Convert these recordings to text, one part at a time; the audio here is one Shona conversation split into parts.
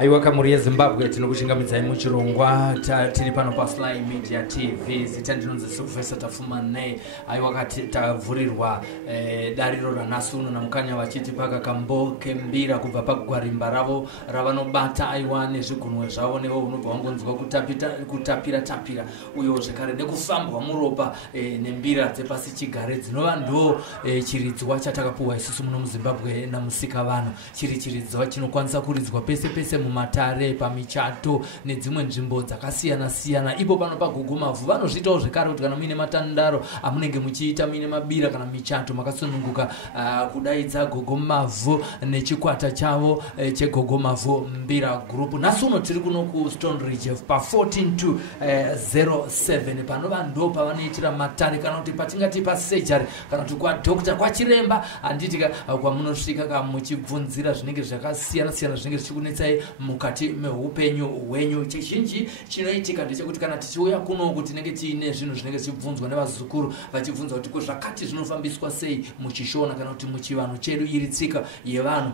Aiwa kamuri yeZimbabwe tinokuchingamidzai muchirongwa tiri pano pa Sly Media TV zita ndinonzi Silvester tafumane aiwa kati tavhurirwa dariro ranhasi uno namukanya vachiti pakakambo kembira kubva pagwarimba ravo ravanobata aiwa nezvigunwe zvavo nevo unobva wangonzwa kutapira uyo zvekare nekufambwa muropa nembira dzepasi chigare dzinova ndo chiridzwa chatakapuwa isusu muno muZimbabwe namusikavano chiri chiridzwa chinokwanisa kuridzwa pese pese mumatare pamichato nedzimwe nzvimbo dzakasiyana ipo pano paGoogle MAVHU vanozviitawo zvekare kuti kana muine matandaro amunenge muchiita muine mabira kana michato makasununguka kudaidza Google MAVHU nechikwata chavo cheGoogle MAVHU mbira group. Nhasi uno tiri kuno kuStone Ridge pa 14-07 panova ndo pavanoitira matare kana kuti patingati pasurgery kana kuti kwadokta kwachiremba handitika kwamunosvika kamuchibvunzira zvinenge zvakasiyana zvinenge zvichikunetsai mukati meupenyu hwenyu. Chizhinji chinoitika ndechekuti kana tichiuya kuno tinenge tiine zvinhu zvinenge zvichibvunzwa nevazukuru vachibvunza kuti zvakati zvinofambiswa sei muchishona kana kuti muchivanhu chedu iri tsika yevanhu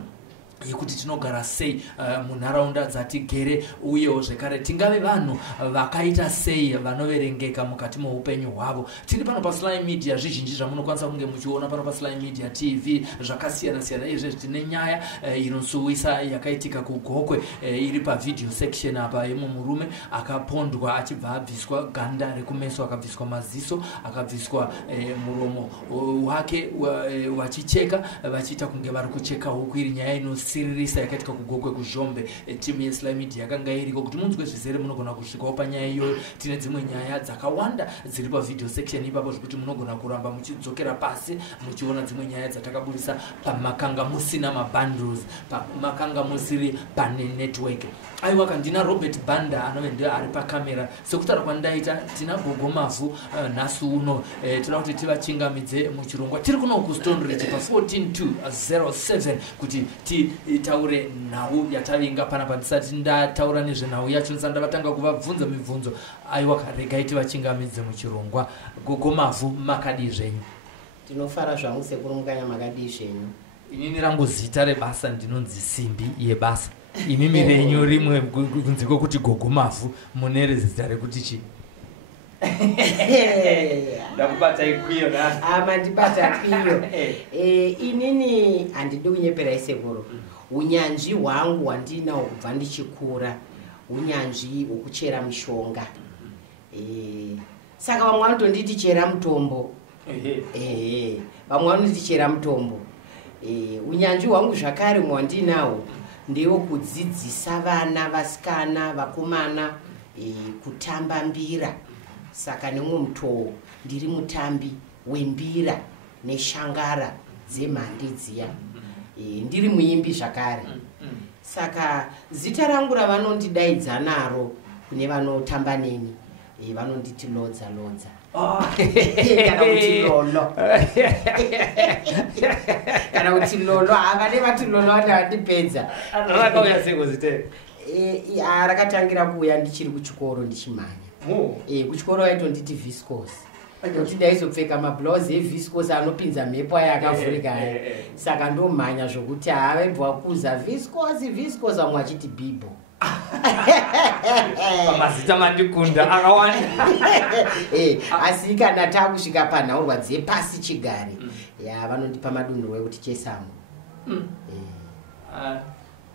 yekuti tinogara sei munharaunda dzatigere uyewo zvekare tingave vanhu vakaita sei vanoverengeka mukati meupenyu hwavo. Tiri pano pa Sly Media zvizhinji zvamunokwanisa kunge muchiona pano pa Sly Media TV zvakasiyana izvi tine nyaya inosuwisa yakaitika kuGokwe iri pa video section apa yemwe murume akapondwa achibva abviswa ganda rekumeso akabviswa maziso akabviswa muromo wake wachicheka vachiita kunge vari kucheka huku iri nyaya siririsa yakaitika kuGokwe kuZhombe. Timu yeSly Media yakanga iriko kuti munzwe zvizere munogona kusvikawo panyaya iyoyo. Tine dzimwe nyaya dzakawanda dziri pa video section ipapo zvekuti munogona kuramba muchidzokera pasi muchiona dzimwe nyaya dzatakaburisa pamakanga musina mabundles pamakanga musiri pane network. Aiwa kandina Robert Banda anove ndiye ari pakamera sekutaura kwandaita tina Google MAVHU nhasi uno tinoda kuti tivachingamidze muchirongwa tiri kuno kuStone Ridge pa 14-07 kuti taure nhau yatavinga panapa ndisati ndataura nezvenhau yacho ndisati vatanga kuvabvunza mibvunzo. Aiwa regai tivachingamidze muchirongwa. Google MAVHU makadi zvenyu? Tinofara zvangu sekuru mukanya makadi zvenyu. Inini rangu zita rebasa ndinonzi Simbi yebasa. imi renyu rimwe kunziko kuti gogo mavhu munerezita rekuti chi ndakubata ikwiyo na ndibata kwiyo inini handidi kunyepera isekuru unyanzvi hwangu hwandinawo kubva ndichikura unyanzvi hwekuchera mishonga saka vamwe vanotonditi chera mutombo vamwe vanoti chera mutombo unyanzvi hwangu zvakare mwandinawo ndewo kudzidzisa vana vasikana vakomana kutamba mbira saka nemwe mutoo ndiri mutambi wembira neshangara dzemhandi dziya ndiri muimbi zvakare saka zita rangu ravanondidaidza naro kune vanotamba neni vanonditi lodza kana kuti lolo kana kuti lolo vane vati lolo vati vandipedza rakauya seko zita rakatangira kuuya ndichiri kuchikoro ndichimhanya kuchikoro vaitonditi viscos kuti ndaizopfeka mablouse eviscos anopinza mhepo aya akavhurika aya saka ndomhanya zvokuti havaibva kuza viscos vamwe achiti bibo pamazita mandikunda akawanda asi kana takusvika panhaurwa dzepasi chigare vanondipa madunhu wekuti chesango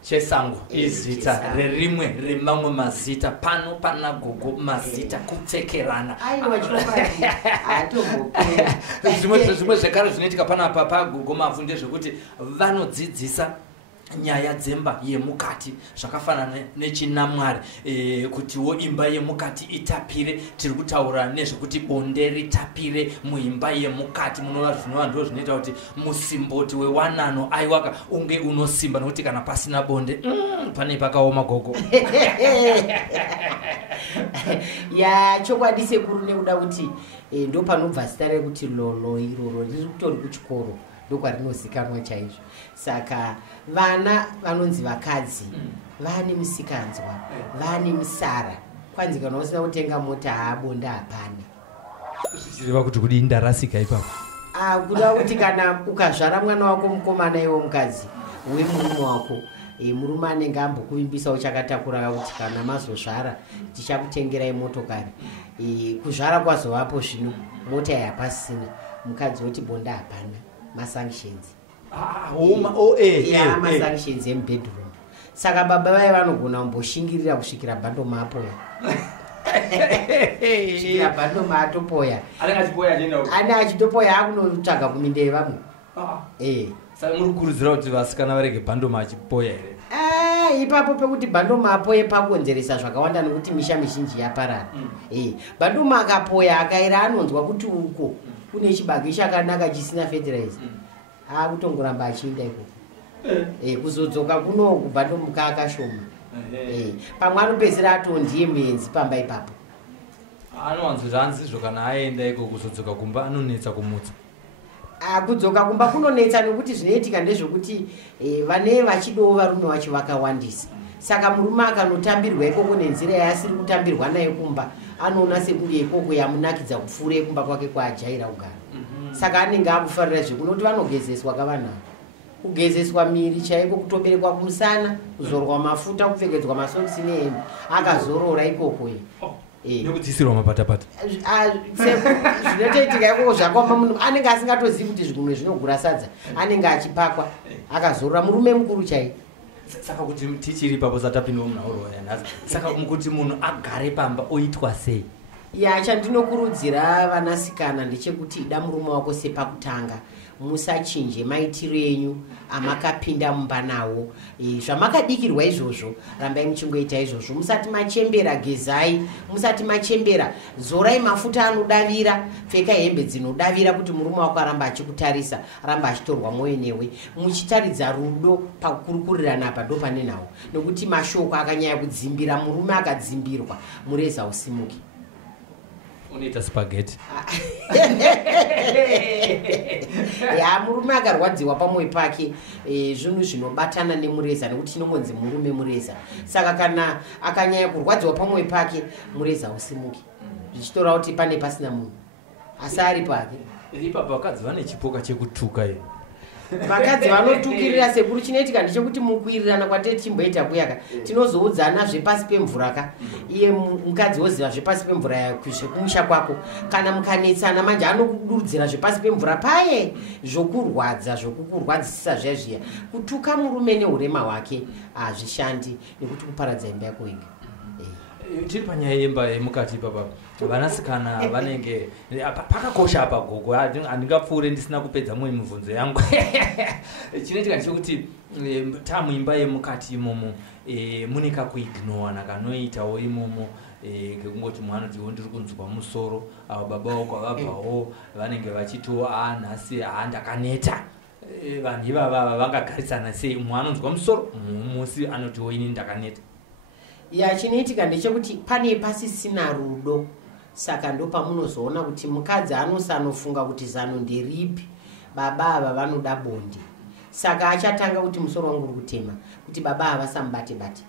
chesango izita rerimwe remamwe mazita pano pana gogo mazita kupfekerana zvimwe zvekare zvinoitika pana papa gogo mavhu ndezvekuti vanodzidzisa nyaya dzemba yemukati zvakafanana nechinamwari kutiwo imba yemukati itapire tiri kutaura nezvekuti bonde ritapire muimba yemukati munova zvinova ndo zvinoita kuti musimboti wewanano aiwaka unge unosimba nokuti kana pasina bonde pane pakaoma gogo chokwadi sekuru nekuda kuti ndo panobva zita rekuti lolo iroro riri kutori kuchikoro ndokwarinoszikanwa chaizvo saka vana vanonzi vakadzi vanemisikanzwa vanemisara kwanzi kana usina kutenga mota haabonda hapana zvichireva kuti kudi ndarasika ipapo kuda kuti kana ukazvara mwana wako mukomana iwo mukadzi wemurume wako murume anenge ambokuvimbisa uchakatakura kuti kana mazozvara tichakutengerai motokari kuzvara kwazovapo zvino mota yapasina mukadzi woti bonda hapana masanctions masanctions emubedroom saka baba vai vanogona kumboshingirira kusvikira bhando maapoya svikira bhando maatopoya ane achitopoya akunotsvaga kuminde vamwe saka muri kukurudzira kuti vasikana varege bhando maachipoya here ipapo pekuti bhando maapoye pakuonzeresa zvakawanda nekuti misha mizhinji yaparara bhando maakapoya akaira anonzwa kuti uko kune chibage chakanaka chisina fertilizer akutongoramba achienda ikoko kuzodzoka kunoku bhando muka akashoma pamwe anopedzera atondiye menzi pamba ipapo anowanzozvanzizvo kana aenda iko kuzodzoka kumba anonetsa kumutsa kudzoka kumba kunonetsa nekuti zvinoitika ndezvokuti vane vachidowo varume vacho vakawandisa saka murume akanotambirwa ikoko nenzira yaasiri kutambirwa nayo kumba anoona sekunge ikoko yamunakidza kupfuura yekumba kwake kwaajaira kugara saka anenge akufarira zvekunoti vanogezeswa kavanhavo kugezeswa miri chaiko kutoberekwa kumusana kuzorwa mafuta kupfekedzwa masokisi nehembe akazorora ikoko nekudzisirwa mapatapata zvinotoitika ikoko zvakwama munhu anenge asingatozivi kuti zvigunwe zvinogura sadza anenge achipakwa akazorora murume mukuru chai saka kuti tichiri papo satapindawo munhauro yanhasi saka kuti munhu agare pamba oitwa sei chandinokurudzira vanasikana ndechekuti ida murume wako sepakutanga musachinje maitiro enyu amakapinda mumba nawo zvamakadikirwa izvozvo rambai muchingoita izvozvo musati machembera gezai musati machembera zorai mafuta anodavira pfeka hembe dzinodavira kuti murume wako aramba achikutarisa aramba achitorwa mwoyo newe muchitaridza rudo pakukurukurirana apa ndo pane nawo nekuti mashoko akanyanya kudzimbira murume akadzimbirwa mureza usimuki unoita spaghetti murume akarwadziwa pamwoyo pake zvinhu zvinobatana nemureza nekuti chinongonzi murume mureza saka kana akanyanya kurwadziwa pamwoyo pake mureza usimuki zvichitora kuti pane pasina munhu asi ari pake ipapo vakadzi vane chipoka chekutuka vakadzi vanotukirira sekuru chinoitika ndechekuti mukuirirana kwatete chimboita kuyaka tinozoudzana zvepasi pemvura ka iye mukadzi woziva zvepasi pemvura zvekumusha kwako kana mukanetsana manje anokudurudzira zvepasi pemvura paye zvokukurwadzisa zviya kutuka murume neurema hwake hazvishandi nekuti kuparadza imba yako ega. Tiri panyaya yemba yemukati papa vanasikana vanenge pakakosha apa gogo handingapfuure ndisina kupedza mumwe mibvunzo yangu chinoitika ndechekuti tamuimba yemukati imomo mune kakuignowana kanoitawo imomo kekungoti mwana kuti ndiri kunzwa musoro avo baba vako vabvawo vanenge vachitiwo nhasi ndakaneta vanhu ivava vangagarisana sei umwe anonzwa musoro musi anotiwo ini ndakaneta. Chinoitika ndechekuti pane pasisina rudo saka ndo pamunozoona kuti mukadzi anosanofunga kuti zano nderipi baba ava vanoda bonde saka achatanga kuti musoro wangu uri kutema kuti baba ava samubate-bate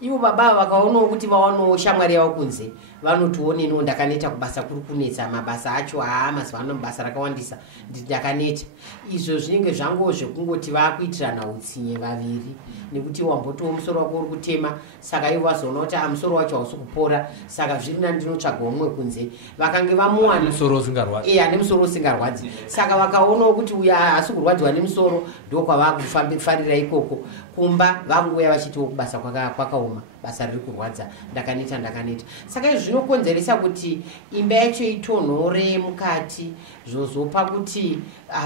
ivo baba ava vakaonawo kuti vaonawo shamwari yavo kunze vanotioneniwo ndakaneta kubasa kuri kunetsa mabasa acho mazuva ano basa rakawandisa ndakaneta izvo zvinenge zvangowo zvekungoti vakuitirana utsinye vaviri nekuti wambotiwo musoro wako uri kutema saka ivo vazoona kuti musoro wacho hausi kupora saka zviri nandinotsvaga umwe kunze vakange vamuwana musoro usingarwadzi ane musoro usingarwadzi saka vakaonawo kuti uya haasi kurwadziwa nemusoro ndokwavarikufarira ikoko kumba vanguuya vachitiwo kubasa kwakaoma basa riri kurwadza ndakaneta saka izvi zvinokonzeresa kuti imba yacho itonhore mukati zvozopa kuti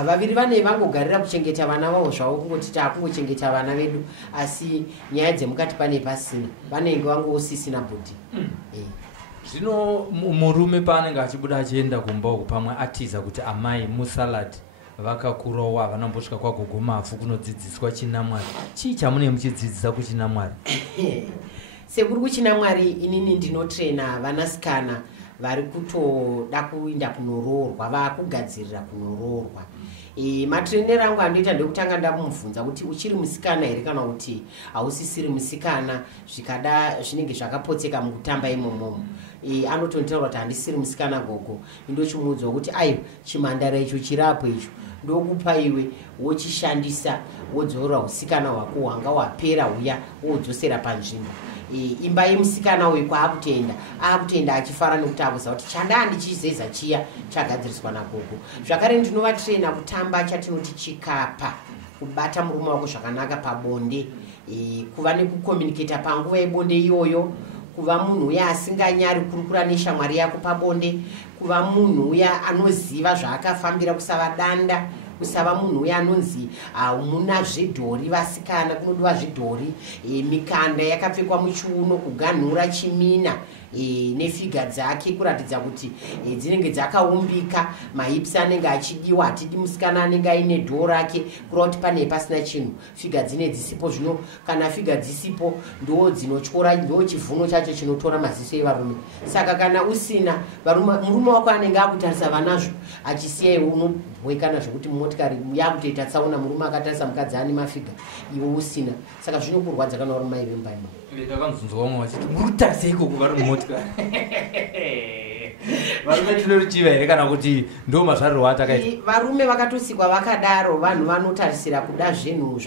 vaviri vanei vangogarira kuchengeta vana vavo zvavo kungoti takungochengeta vana vedu asi nyaya dzemukati pane pasina vanenge vangosisina bhodhi. Zvino murume paanenge achibuda achienda kumba uku pamwe atiza kuti amai musalad vakakurawo havana mbosvika kwagogo MAVHU kunodzidziswa chinamwari chii chamunenge muchidzidzisa kuchinamwari? Sekuri kuchinamwari inini ndinotrena vanasikana vari kutoda kuinda kunoroorwa vakugadzirira kunoroorwa. Matrenero angu anoita ndekutanga ndamubvunza kuti uchiri musikana here kana kuti hausisiri musikana zvikada zvinenge zvakapotseka mukutamba imomomo. Anotonitaura kuti handisiri musikana gogo indochimuudzwa kuti aiwa chimhandara icho chirapo icho ndokupa iwe wochishandisa wodzorora usikana hwako hwanga wapera uya wodzosera panzvimbo. Imba yemusikana uyu kwaakutenda achifara nekuti akuziva kuti chandaa ndichizeza chiya chagadziriswa nagogo. Zvakare ndinovatrena kutamba chatinoti chikapa kubata murume wako zvakanaka pabonde kuva nekukomuniketa panguva yebonde iyoyo kuva munhu uya asinganyari kurukura neshamwari yako pabonde kuva munhu uya anoziva zvaakafambira kusava danda kusava munhu uya anonzi muna zvidhori vasikana kunodiwa zvidhori mikanda yakapfekwa muchiuno kuganhura chimina nefiga dzake kuratidza kuti dzinenge dzakaumbika mahips anenge achidiwa hatidi musikana anenge aine dhoo rake kureva kuti pane pasina chinhu figa dzine dzisipo zvino kana figa dzisipo ndo dzinotyora ndo chivuno chacho chinotora maziso evarume saka kana usina murume wako anenge akutarisa vanazvo achisiya iwe unobwekana zvokuti motikari yakutoita tsaona murume akatarisa mukadzi ane mafiga iwe usina saka zvinokurwadza kana uri mai vembaima ndakanzonzwa vamwe vachiti murikutarisa ikoko vari mumotikari varume tinoruchiva here kana kuti ndo mazvariro atakaita? Varume vakatosikwa vakadaro vanhu vanotarisira kuda zvinhu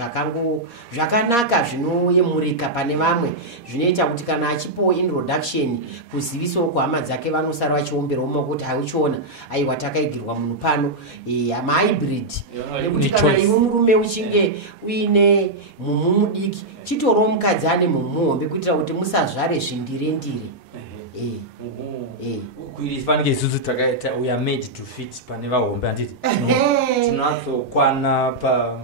zvakanaka zvinoyemurika pane vamwe zvinoita kuti kana achipowo introduction kuzivisawo kuhama dzake vanosara vachiomberawo makuti haiuchiona aiwa takaigirwa munhu pano mahybrid nekuti kana iwe murume uchinge uine mumhu mudiki chitoro mukadzi ane mumhu muhombe kuitira kuti musazvare zvindirendire. Kufanike isusu takaita we are made to fit pane vahombe handiti tinoatsokwana pa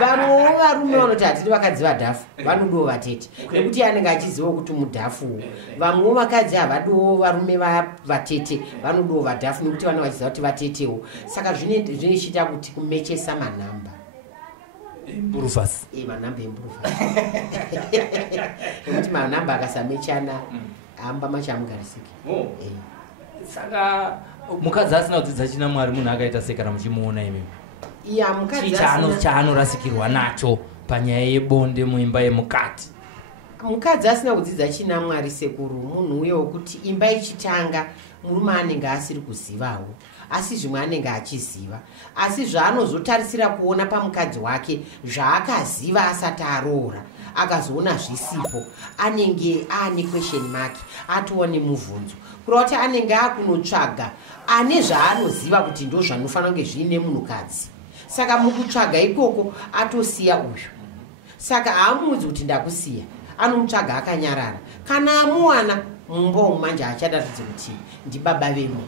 vamwewo varume vanoti hatiri vakadzi vadhafu vanodiwo vatete nekuti anenge achizivawo kuti mudhafu vamwewo vakadzi havadiwo varume vatete vanodiwo vadhafu nekuti vanenge vachiziva kuti vatetewo saka zvinochiita kuti kumechesa manhamba mburufasi manhamba emburufasi nekuti manhamba akasamechana amba machamugarisiki. Saka mukadzi asina kudzidza chinamwari munhu akaita sekana muchimuona imimi mukadzi chaanorasikirwa nacho panyaya yebonde muimba yemukati? mukadzi asina kudzidza china Mwari sekuru munhu uye wekuti imba ichitanga murume anenge asiri kuzivawo, asi zvimwe anenge achiziva, asi zvaanozotarisira kuona pamukadzi wake zvaakaziva asati aroora akazoona zvisipo anenge ane question mark, atoone mubvunzo kureva kuti anenge akunotsvaga ane zvaanoziva kuti ndo zvanofanira kunge zviine munhukadzi. Saka mukutsvaga ikoko atosiya uyu, saka haamudzi kuti ndakusiya, anomutsvaga akanyarara. Kana amuwana mumba mumanje achadatidze kuti ndibaba vemu.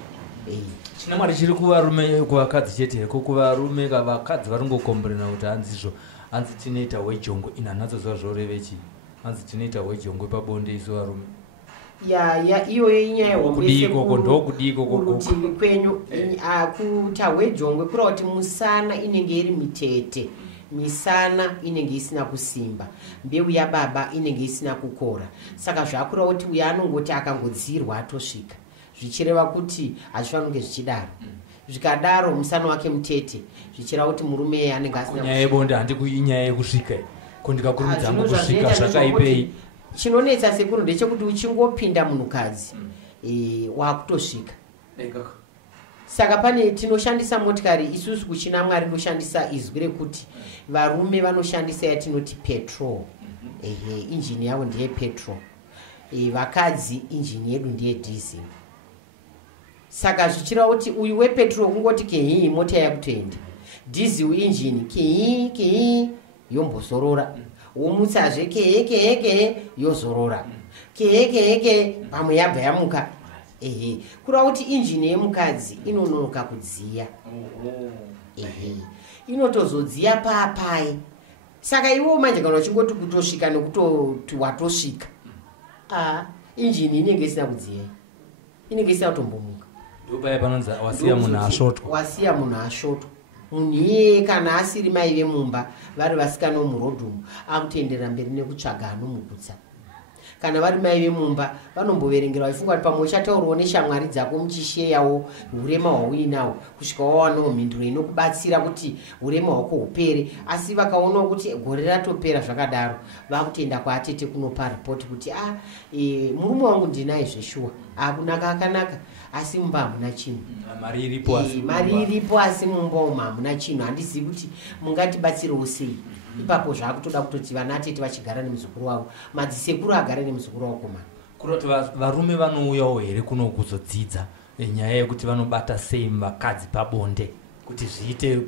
Chinamwari chiri kuvarume kuvakadzi chete here, kuvarume vakadzi varingokomborena kuti hanzizvo hanzi tinoita hwejongo ina nadzo zvazvorevechi hanzi tinoita hwejongo pabonde isu varume. Iyoyo inyaya kurutivi kwenyu kuita hwejongwe kureva kuti musana inenge iri mitete, misana inenge isina kusimba, mbeu yababa inenge isina kukora. Saka zvakureva kuti uyo anongoti akangodzirwa atosvika, zvichireva kuti hazvifanira kunge zvichidaro. Zvikadaro musana wake mutete, zvichireva kuti murume anenge asina nyaya yebonde handikui nyaya yekusvika kundikakurumidza hangu kusvika zvakaipei. Chinonetsa sekuru ndechekuti uchingopinda munhukadzi wakutosvika. Saka pane tinoshandisa motikari isusu kuchina Mwari noshandisa izwi rekuti varume vanoshandisa yatinoti petrol. Injini yavo ndiye petrol. Vakadzi injini yedu ndiye diesel. Saka zvichireva kuti uyu wepetrol kungoti kehii mota yakutoenda. Diesel injini kehii yombozorora. Womutsazve kehe yozorora. Kehe pamwe yabva yamuka. Kureva kuti injini yemukadzi inononoka kudziya. Inotozodziya paapai. Saka iwo manje kana uchingoti kutosvika nekuti watosvika, injini inenge isina kudziya, inenge isina kutombomuka. Ndopaya panonzi wasiya munhu asvotwa. Wasiya munhu asvotwa. Munhu iye kana asiri mai vemumba vari vasikana vomurodhumu akutoenderera mberi nekutsvaga anomugutsa. Kana vari mai vemumba vanomboverengerwa vachifunga kuti pamwe uchataurwawo neshamwari dzako muchisheyawo urema hwauinawo kusvika wawanawo mhinduro inokubatsira kuti urema hwako hupere. Asi vakaonawo kuti gore ratopera zvakadaro, vakutoenda kwaatete kunopa ripoti kuti murume wangu ndinaye zveshuwa, akunaka akanaka, asi mumba hamuna chinhu. Mari iripo asi mumba umu hamuna chinhu. Handizivi kuti mungatibatsirewo sei. Ipapo zvakutoda kutoti vana atete vachigara nemuzukuru wavo, madzisekuru agara nemuzukuru wavo komana. Kuroti varume vanouyawo here kuno kuzodzidza nyaya yekuti vanobata sei vakadzi pabonde kuti zviite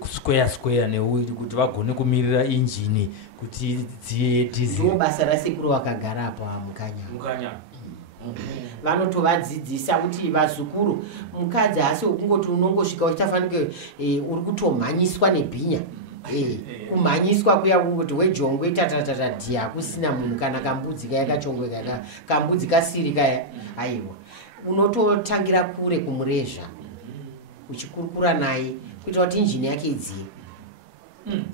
square neuyu kuti vagone kumirira injini kuti dziye diesel. Ndo basa rasekuru vakagarapo mukanya. Vanotovadzidzisa kuti vazukuru mukadzi asi ukungoti unongosvika uchitafanike uri kutomhanyiswa nebhinya. Kumhanyiswa kuya kuti wejongwe tatatata dhiya kusina munhu kana kambudzi kaya kachongweka kambudzi kasiri kaya. Aiwa, unototangira kure kumurezha uchikurukura naye kuita kuti injini yake idziye,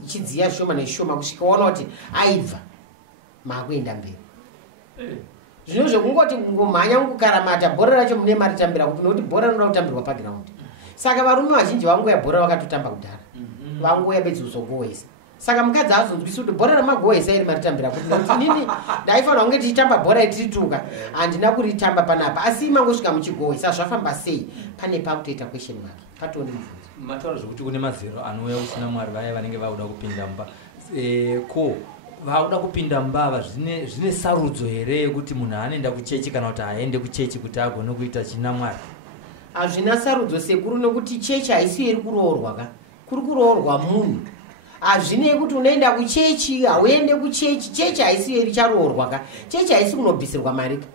ichidziya zvishoma nezvishoma kusvika waona kuti aibva makuenda mberi. Zvino zvekungoti kungomhanya kukaramata bhora racho mune maritambira kuti nokuti bhora rinoda kutambirwa pagiraundi. Saka varume vazhinji vanguya bhora vakatotamba kudhara, vanguya bedzi kuzogohwesa. Saka mukadzi azonzwisi kuti bhora ramagohwesa iri maritambira kuti nokuti nini ndaifanira kunge tichitamba bhora itirituka, handina kuritamba panapa, asi mangosvika muchigohwesa zvafamba sei, pane pakutoita question mark, patone mubvunzo. Mataura zvokuti kune mazero anouya kusina Mwari vaya vanenge vauda kupinda mumba. Ko vauda kupinda mbava zvine sarudzo here yekuti munhu anoenda kuchechi kana kuti haende kuchechi kuti agone kuita china Mwari? Hazvina sarudzo sekuru nokuti chechi haisi iri kuroorwa ka, kuri kuroorwa munhu. Hazvinei kuti unoenda kuchechi hauende kuchechi, chechi haisi iri charoorwa ka, chechi haisi kunobvisirwa mari ka,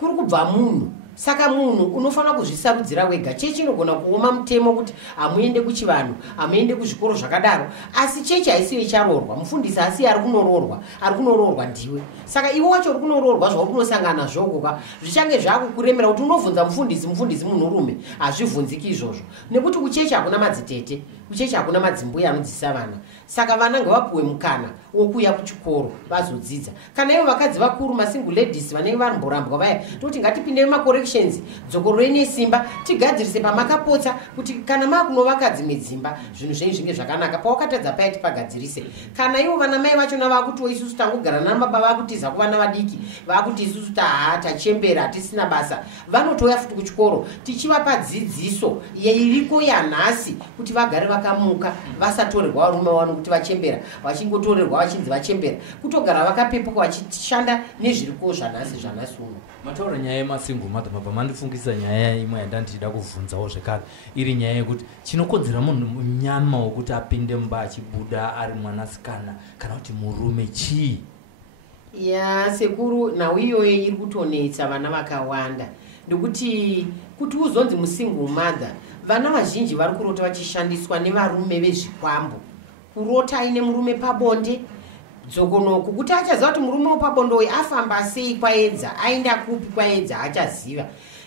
kuri kubva munhu. Saka munhu unofanira kuzvisarudzira wega. Chechi inogona kuoma mutemo kuti hamuende kuchivanhu, hamuende kuzvikoro zvakadaro, asi chechi haisi icharoorwa. Mufundisi asi ari kunoroorwa ndiwe. Saka iwe wacho uri kunoroorwa zvauri kunosangana zvogoka zvichange zvakukuremera kuti unovhunza mufundisi munhurume, hazvivhunziki izvozvo. Nekuti kuchechi hakuna madzitete, kuchechi hakuna madzimbuya anodzidzisa vana. Saka vana ngavapuwe mukana wokuya kuchikoro vazodzidza. Kana ivo vakadzi vakuru masingle ladies vanenge varomborambwa vaya, toti ngatipinde mumacorrections, dzoko rine simba, tigadzirise pamakapotsa kuti kana makunovaka dzimwe dzimba zvinhu zvenyu zvinge zvakanaka. Pawakatadza paya tipagadzirise. Kana ivo vana mai vachona vakuti isusu tangogara namababa vakutiza kuvana vadiki, vakuti isusu tachembera hatisina basa, vanotoya futi kuchikoro tichivapa dzidziso iriko yanhasi kuti vagare vakamuka, vasatorerwa varume vano kuti vachembera, vachingotorerwa vachinzi vachembera, kutogara vakapepuka vachishanda nezviriko zvanhasi uno. Mataura nyaya yemasingle mother, mabva mandifungisa nyaya imwe yandandida kuvhunzawo zvekare, iri nyaya yekuti chinokodzera munhu munyama wokuti apinde mumba achibuda ari mwanasikana kana kuti murume chii? Ya sekuru, nhau iyoyo iri kutonetsa vana vakawanda. Ndikuti kuti uzonzi musingle mother, vana vazhinji vari kurota vachishandiswa nevarume vezvikwambo, kurota aine murume pabonde dzokonoku, kuti achaziva kuti murume wepabonde uyu afamba sei kwaedza, aenda kupi kwaedza achaziva.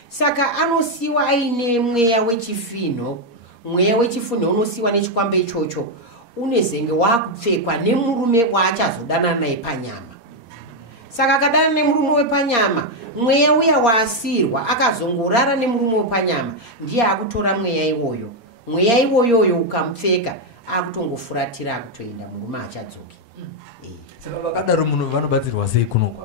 Saka anosiwa aine mweya wechifinho. Mweya wechifinho unosiwa nechikwambo ichocho, unezenge wakupfekwa nemurume waachazodana naye panyama. Saka akadana nemurume wepanyama, mweya uya waasirwa akazongorara nemurume wepanyama, ndiye akutora mweya iwoyo. Mweya iwoyoyo ukamupfeka akutongofuratira akutoenda, murume achadzoki. Saka vakadaro munhu vanobatsirwa sei kuno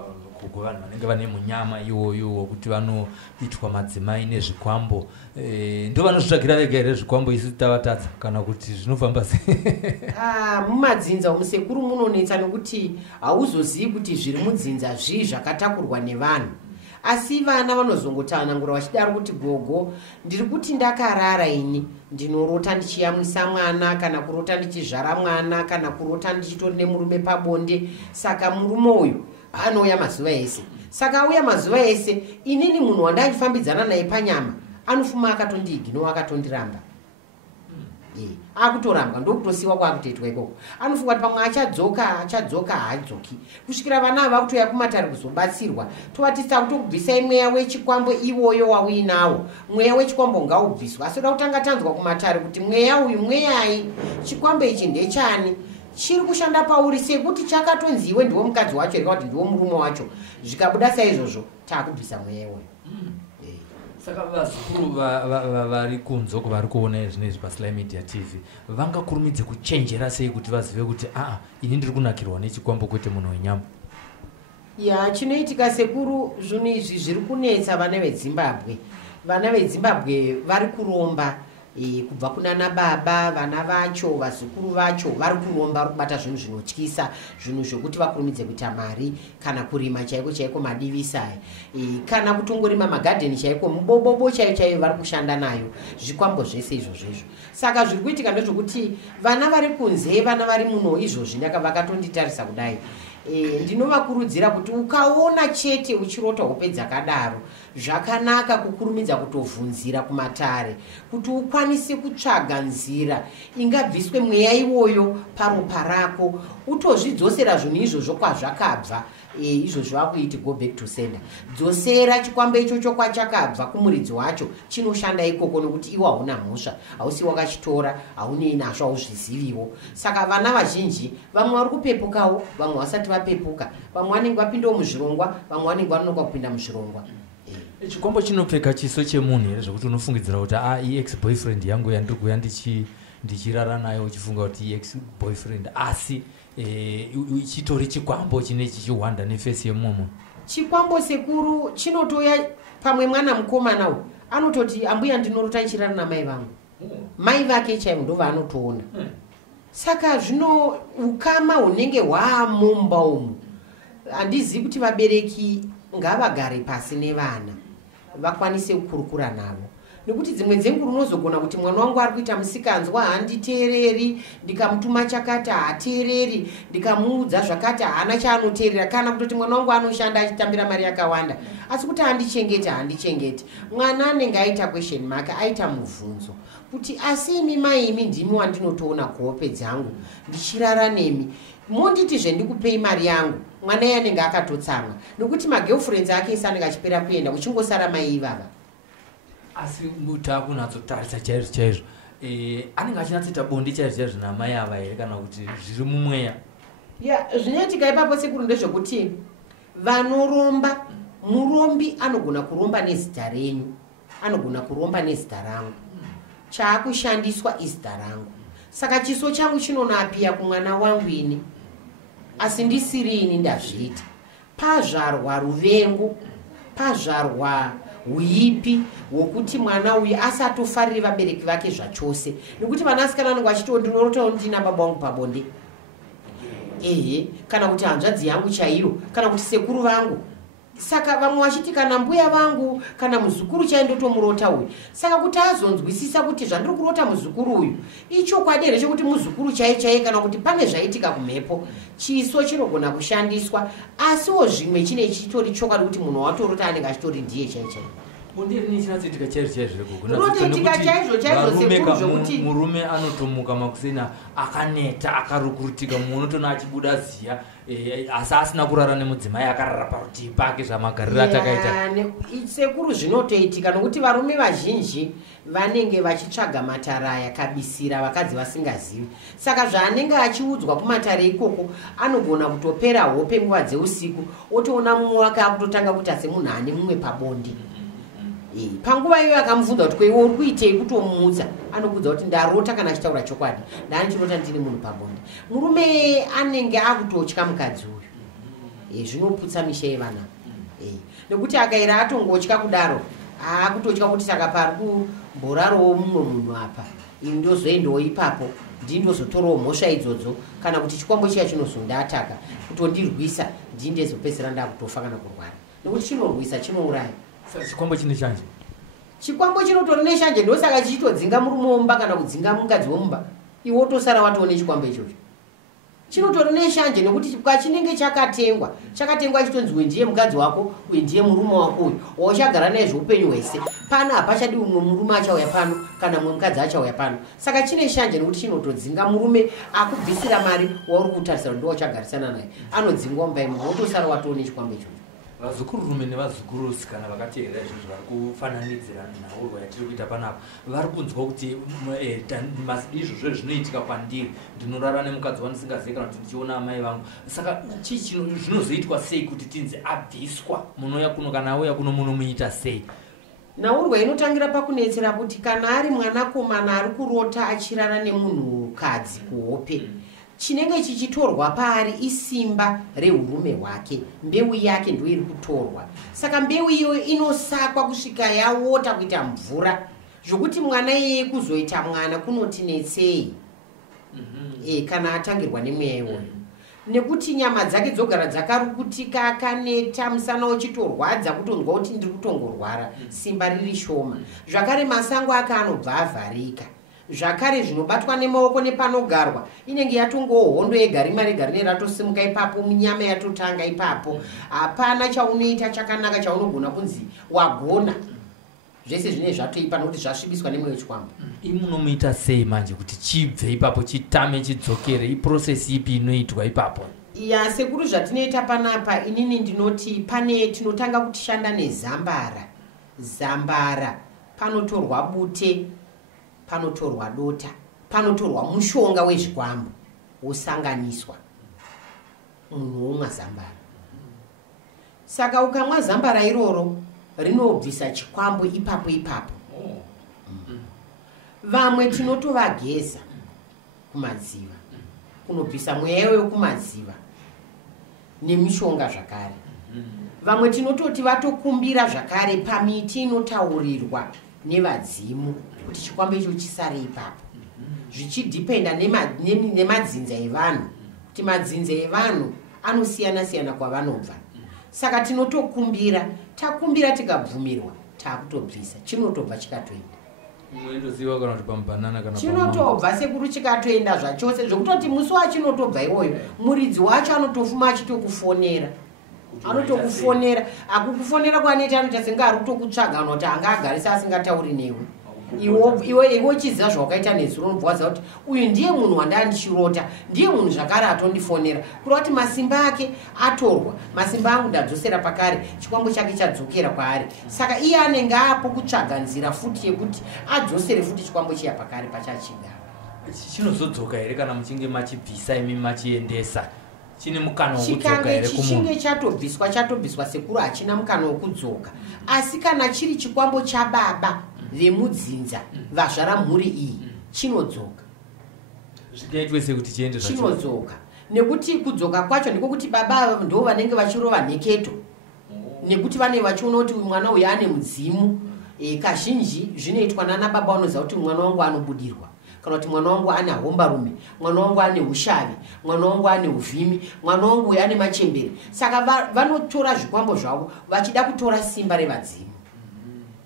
kuvanhu vanenge vane munyama iwoyo wokuti vanoitwa madzimai nezvikwambo? Ndo vanozvitsvagira vega here zvikwambo, isu tavatadza kana kuti zvinofamba sei? Mumadzinza musekuru munonetsa nokuti hauzozivi kuti zviri mudzinza zvii zvakatakurwa nevanhu. Asi vana vanozongotanangura vachidaro kuti gogo, ndiri kuti ndakarara ini ndinorota ndichiyamwisa mwana, kana kurota ndichizvara mwana, kana kurota ndichitori nemurume pabonde. Saka murume uyu anouya mazuva ese. Saka auya mazuva ese, inini munhu wandachifambidzana naye panyama anofuma akatondiignore, akatondiramba. Akutorambwa ndokutosiwa kwakutoitwa ikoko. Anofunga kuti pamwe achadzoka haadzoki. Kusvikira vana ava kutoya kumatare kuzobatsirwa, tovatisa kutobvisai mweya wechikwambo iwoyo wauinawo. Mweya wechikwambo ngaubviswa. Asi toda kutanga tanzwa kumatare kuti mweya uyu mweyai, chikwambo ichi ndechani, chiri kushanda pauri, sekuti chakatonziwe ndiwo mukadzi wacho reka kuti ndiwo murume wacho. Zvikabuda saizvozvo taakubvisa mweya iwoyo. Saka vazukuru vari kunzo kuvari kuona zvinezvi paSly Media TV vangakurumidze kuchenjera sei kuti vazive kuti ini ndiri kunakirwa nechikwambo kwete munhu wenyama? Ya, chinoitika sekuru, zvinhu izvi zviri kunetsa vana veZimbabwe. Vana veZimbabwe vari kuromba kubva kunana baba, vana vacho, vazukuru vacho vari kuromba, vari kubata zvinhu zvinotyisa, zvinhu zvokuti vakurumidze kuita mari, kana kurima chaiko madivisai, kana kutongorima magadheni chaiko, mubobobo chaiyo vari kushanda nayo, zvikwambo zvese izvozvo. Saka zviri kuitika ndezvokuti vana vari kunze, vana vari muno izvozvi vakatonditarisa kudai, ndinovakurudzira kuti ukaona chete uchirota hope dzakadaro, zvakanaka kukurumidza kutovhunzira kumatare kuti ukwanise kutsvaga nzira ingabviswe mweya iwoyo paropa rako, utozvidzosera zvinhu izvozvo kwazvakabva. Izvozvo vakuiti go back to sender. Dzosera chikwambo ichocho kwachakabva kumuridzi wacho, chinoshanda ikoko nokuti iwe hauna mhosva, hausi wakachitora, haunei nazvo, hauzviziviwo. Saka vana vazhinji vamwe vari kupepukawo, vamwe vasati vapepuka, vamwe vanenge vapindawo muzvirongwa, vamwe vanenge vanonoka kupinda muzvirongwa. Chikwambo chinopfeka chiso chemunhu here zvekuti unofungidzira kuti ex boyfriend yangu yandiri kuya ndichirara nayo uchifunga kuti ex boyfriend, asi chitori chikwambo chine chichiwanda nefesi yemumu? Chikwambo sekuru chinotoya pamwe mwana mukomana uyu anototi ambuya ndinorota ndichirara namai vangu, mai vake chaivo ndo vaanotoona. Saka zvino ukama hunenge hwaamumba umu, handizivi kuti vabereki ngavagare pasi nevana vakwanise kukurukura navo, nekuti dzimwe dzenguva unozogona kuti mwana wangu ari kuita musikanzwa, handiteereri, ndikamutuma chakati haateereri, ndikamuudza zvakati haana chaanoteerera, kana kutoti mwana wangu anoshanda achitambira mari yakawanda, asi kuti handichengeti. Mwana anenge aita question mark, aita mubvunzo kuti asi imi maimi ndimi wandinotoona kuhope dzangu ndichirara nemi, monditi zvendikupei mari yangu. Mwana iye anenge akatotsamwa nokuti magirlfriends ake ese anenge achipera kuenda, uchingosara mai ivava. Asi takunatsotarisa chaizvo anenge achinatsoita bonde chaizvo namai ava here kana kuti zviri mumweya? Zvinoitika ipapo sekuru ndezvekuti vanoromba, murombi anogona kuromba nezita renyu, anogona kuromba nezita rangu, chaakushandiswa izita rangu. Saka chiso changu chinonapiya kumwana wangu ini, asi ndisiri ini ndazviita. Pazvarwa ruvengo, pazvarwa uipi wokuti mwana uyu asatofariri vabereki vake zvachose, nekuti vanasikana vanenge vachitondinotawo ndina baba vangu pabonde, kana kuti hanzvadzi yangu chaiyo, kana kuti sekuru vangu. Saka vamwe vachiti kana mbuya vangu kana muzukuru chaindotomurota uyu. Saka kuti azonzwisisa kuti zvandiri kurota muzukuru uyu ichokwadi here chekuti muzukuru chaiye, kana kuti pane zvaitika kumhepo, chiso chinogona kushandiswa, asiwo zvimwe chine chitori chokwadi kuti munhu watorota anenge achitori ndiye chaiye. Chinoitika chaizvo unotoitika chaizvo sekuru zvokuti murume anotomuka makusena akaneta akarukurutika, munhu unotona achibuda ziya, asi asina kurara nemudzimai akarara parutivi pake zvamagariro atakaita. Sekuru zvinotoitika nokuti varume vazhinji vanenge vachitsvaga matara yakabisira vakadzi vasingazivi. Saka zvaanenge achiudzwa kumatare ikoko anogona kutopera hope nguva dzeusiku, otoona mumwe wake akutotanga kuita semunhu ane mumwe pabonde. Panguva iyo akamubvunza kuti kweiwe uri kuitei kutomumutsa, anokudza kuti ndarota kana achitaura chokwadi, ndaanichirota ndine munhu pabonde. Murume anenge akutotya mukadzi uyu. Zvinoputsa misha yevana. Nekuti akaira atongotya kudaro, akutotya kuti saka pari kumborarowo mumwe munhu apa, ini ndozoendawo ipapo ndindozotorawo mhosva idzodzo, kana kuti chikwambo chiya chinozondataka kutondirwisa ndindezopedzera ndakutofa kana kurwara, nekuti chinorwisa, chinouraya. Chikwambo chine shanje, chikwambo chinotori neshanje, ndosaka chichitodzinga murume womba kana kudzinga mukadzi womba, iwe wotosara watoone chikwambo ichocho. Chinotori neshanje nekuti kwachinenge chakatengwa chitonzi uyu ndiye mukadzi wako, uyu ndiye murume wako, uyu wauchagara naye zveupenyu hwese. Pana hapachadi umwe murume achauya pano kana umwe mukadzi achauya pano. Saka chine shanje nekuti chinotodzinga murume akubvisira mari wauri kutarisira kuti ndowachagarisana naye, anodzingwa mumba imomo, wotosara watoone chikwambo ichocho. Vazukururume nevazukurusikana vakateerera izvozvo vari kufananidzira nhaurwa yatiri kuita panapa, vari kunzwa kuti izvozvo zvinoitika kwandiri, ndinorara nemukadzi wandisingazivi kana kuti ndichiona amai vangu. Saka zvinozoitwa sei kuti tinzi abviswa, munouya kuno kana auya kuno munomuita sei? Nhaurwa inotangira pakunetsera kuti kana ari mwanakomana ari kurota achirara nemunhukadzi kuhope, chinenge chichitorwa paari isimba reurume hwake, mbeu yake ndo iri kutorwa. Saka mbeu iyo inosakwa kusvika yaota kuita mvura, zvokuti mwana iyeye kuzoita mwana kunotinetsei kana atangirwa nemweya iwoyo, nekuti nyama dzake dzogara dzakarukutika, akaneta, musana uchitorwadza, kutonzwa kuti ndiri kutongorwara, simba riri shoma. Zvakare masango ake anobva avharika. Zvakare zvinobatwa nemaoko nepanogarwa inenge yatongowo hondo yega rima rega rine ratosimuka ipapo, munyama yatotanga ipapo. Hapana chaunoita chakanaka chaunogona kunzi wagona. Zvese zvine zvatoipa nokuti zvasvibiswa nemweya wechikwambo. Munomuita sei manje kuti chibve ipapo, chitame, chidzokere? Iprocess ipi inoitwa ipapo? Sekuru zvatinoita panapa, inini ndinoti pane tinotanga kutishanda nezambara. Zambara panotorwa bute, panotorwa dota, panotorwa mushonga wezvikwambo wosanganiswa, munhu womwa zambara. Saka ukamwa zambara iroro rinobvisa chikwambo ipapo ipapo. Vamwe tinotovageza kumadziva, kunobvisa mweya wekumadziva nemishonga zvakare. Vamwe tinototi vatokumbira zvakare pamiti inotaurirwa nevadzimu kuti chikwambo icho chisare ipapo, zvichidhipenda nemadzinza evanhu, kuti madzinza evanhu anosiyana siyana kwavanobva. Saka tinotokumbira, takumbira tikabvumirwa, takutobvisa, chinotobva chikatoenda. Chinotobva sekuru chikatoenda zvachose, zvokutoti musi wachinotobva iwoyo muridzi wacho anotofuma achitokufonera. Anotokufonera, akukufonera kwanoita anoita senge ari kutokutsvaga kuti anga agarisa asingatauri newe. iwe chiziva zvawakaita nezuro unobvaza kuti uyu ndiye munhu wandandichirota, ndiye munhu zvakare atondifonera kureva kuti masimba ake atorwa, masimba angu ndadzosera pakare, chikwambo chake chadzokera kwaari. Saka iye anenge apo kutsvaga nzira futi yekuti adzosere futi chikwambo chiya pakare pachachigara. Chinozodzoka here kana muchinge machibvisa imi machiendesa? Chine mukana wokudzoka here kumunhu? Chichinge chatobviswa sekuru hachina mukana wokudzoka. Asi kana chiri chikwambo chababa vemudzinza vazvara mhuri iyi, chinodzoka. Zvingaitwe sekuti chiende zvacho? Chinodzoka. Nekuti kudzoka kwacho ndiko kuti baba ndo vanenge vachirova nheketo. Nekuti vane vachiona kuti mwana uyu ane mudzimu. Kazhinji zvinoitwa nana baba vanoziva kuti mwana wangu anobudirwa. Kana kuti mwana wangu ane hombarume, mwana wangu ane ushavi, mwana wangu ane uvhimi, mwana wangu uyu ane machembere. Saka vanotora zvikwambo zvavo vachida kutora simba revadzimu.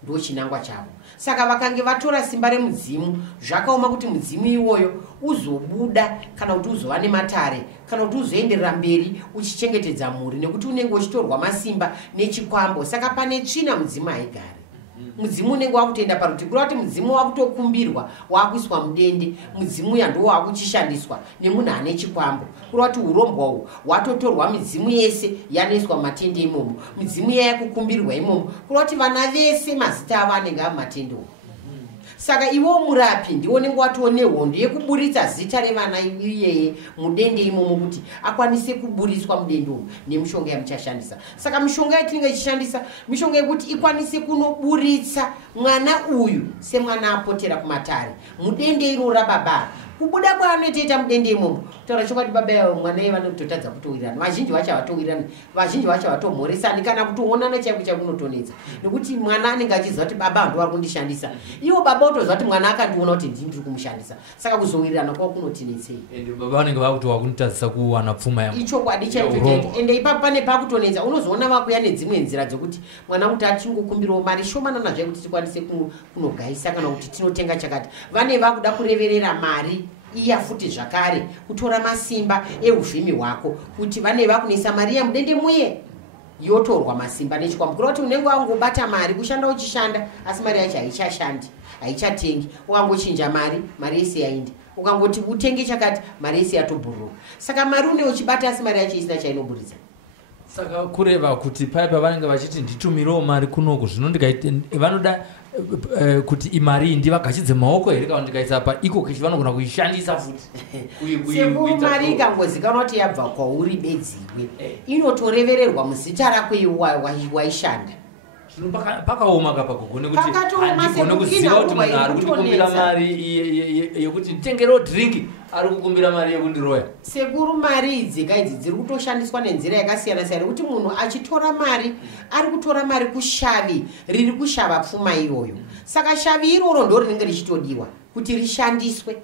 Ndo chinangwa chavo. Saka vakange vatora simba remudzimu, zvakaoma kuti mudzimu iwoyo uzobuda kana kuti uzova nematare, kana kuti uzoenderera mberi uchichengetedza mhuri, nekuti unenge uchitorwa masimba nechikwambo. Saka pane tsvina mudzimu haigari. Mudzimu unenge wakutoenda parutivi, kureva kuti mudzimu wakutokumbirwa, wakuiswa mudende. Mudzimu uya ndo wakuchishandiswa nemunhu ane chikwambo. Kureva kuti urombwa uhu watotorwa midzimu yese yanoiswa matende imomo, midzimu iya yakukumbirwa imomo. Kureva kuti vana vese mazita avo anenge ava matende uhu. Saka iwo murapi ndiwo nenge watoo nehondo yekuburitsa zita revana iyeye mudende imomo kuti akwanise kuburiswa mudende umu nemushonga yamuchashandisa. Saka mishonga yatinenge ichishandisa mishonga yekuti ikwanise kunoburitsa mwana uyu semwana apotera kumatare mudende irora baba. Kubuda kwaanotoita mudende imomo taura chokwadi baba yavo mwana iye vanototadza kutowirana. Vazhinji vacho havatowirani, vazhinji vacho havatomhoresani kana kutoonana chaiko chakunotonetsa, nekuti mwana anenge achiziva kuti baba ndo vari kundishandisa. Iwo baba otoziva kuti mwana akandiona kuti ndini ndiri kumushandisa. Saka kuzowirirana kwavo kunotinetsei. Ende baba vanenge vakuti wakunitadzisa kuwana pfuma yavo. Ichokwadi chaiko chaiko. Ende ipapo pane pakutonetsa unozoona vakuya nedzimwe nzira dzokuti mwana kuti achingokumbirawo mari shomanana zvai kuti tikwanise kunogaisa kana kuti tinotenga chakati. Vane vakuda kureverera mari iya futi zvakare kutora masimba euvhimi hwako kuti vane vakunisa mari yamudende muye yotorwa masimba nechikwambo. Kureva kuti unenge wangobata mari kushanda uchishanda asi mari yacho haichashandi, haichatengi. Ukangochinja mari yese yaindi. Ukangoti utenge chakati mari yese yatobhuruka. Saka mari une uchibata asi mari yacho isina chainoburitsa. Saka kureva kuti paipa vanenge vachiti nditumirewo mari kunoku zvino vanoda kuti imari ndivagashidze maoko here kana ndikaisa pa iko kichi vanogona kuishandisa futi. Sekuru mari ikangozikanwa kuti yabva kwauri bedziwe inotorevererwa muzita rako waishanda. Zvino pakaoma kapa kugone kuti handikone kuziva kuti munhu ari kundikumbira mari yekuti nditengerewo dringi ari kukumbira mari yekundiroya. Sekuru mari idzi kaidzi dziri kutoshandiswa nenzira yakasiyana siyana kuti munhu achitora mari ari kutora mari kushavi riri kushava pfuma iyoyo. Saka shavi iroro ndo rinenge richitodiwa kuti rishandiswe.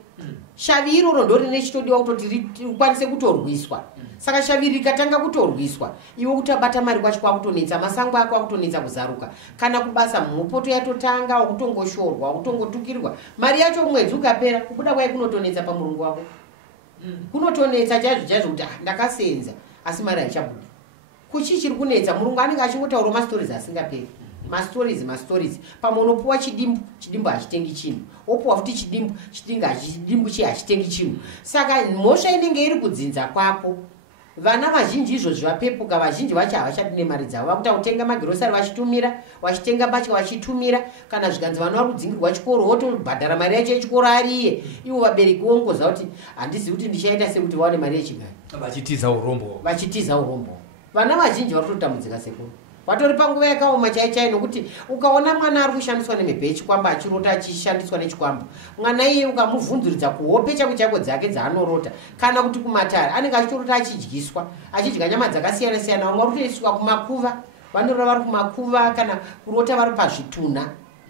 Shavi iroro ndo rinenge richitodiwa kuti rikwanise kutorwiswa. Saka shavi rikatanga kutorwiswa iwe kutabata mari kwacho kwakutonetsa, masango ako akutonetsa kuzaruka, kana kubasa mhupoto yatotanga wakutongoshorwa wakutongotukirwa. Mari yacho mwedzi ukapera kubuda kwai kunotonetsa pamurungu wako, kunotonetsa chaizvo kuti ndakasenza asi mari haichabuda. Kuchichiri kunetsa murungu anenge achingotaura mastorizi asingaperi. Mastorizi pamwe unopuwa chidimbu hachitengi chinhu, opuwa futi chidimbu che hachitengi chinhu. Saka mhosva inenge iri kudzinza kwako. Vana vazhinji izvozvi vapepuka, vazhinji vacho havachadi nemari dzavo, vakuta kutenga magirosari vachitumira, vachitenga mbatya vachitumira, kana zviganzi vana vari kudzingirwa chikoro wotobhadhara mari yacho yechikoro ariye. Ivo vabereki vongoza kuti handizivi kuti ndichaita sekuti vaone mari yechigari, vachitiza urombo. Vana vazhinji vari kutotambudzika sekuru. Vatori panguva yakaoma chaichai, nokuti ukaona mwana ari kushandiswa nemhepo yechikwambo achirota achishandiswa nechikwambo, mwana iye ukamubvunzuridza kuhope chaiko dzake dzaanorota kana kuti kumatare anenge achitorota achidyiswa, achidya nyama dzakasiyana siyana. Vamwe vari kutoiswa kumakuva, vanorota vari kumakuva kana kurota vari pazvitunha,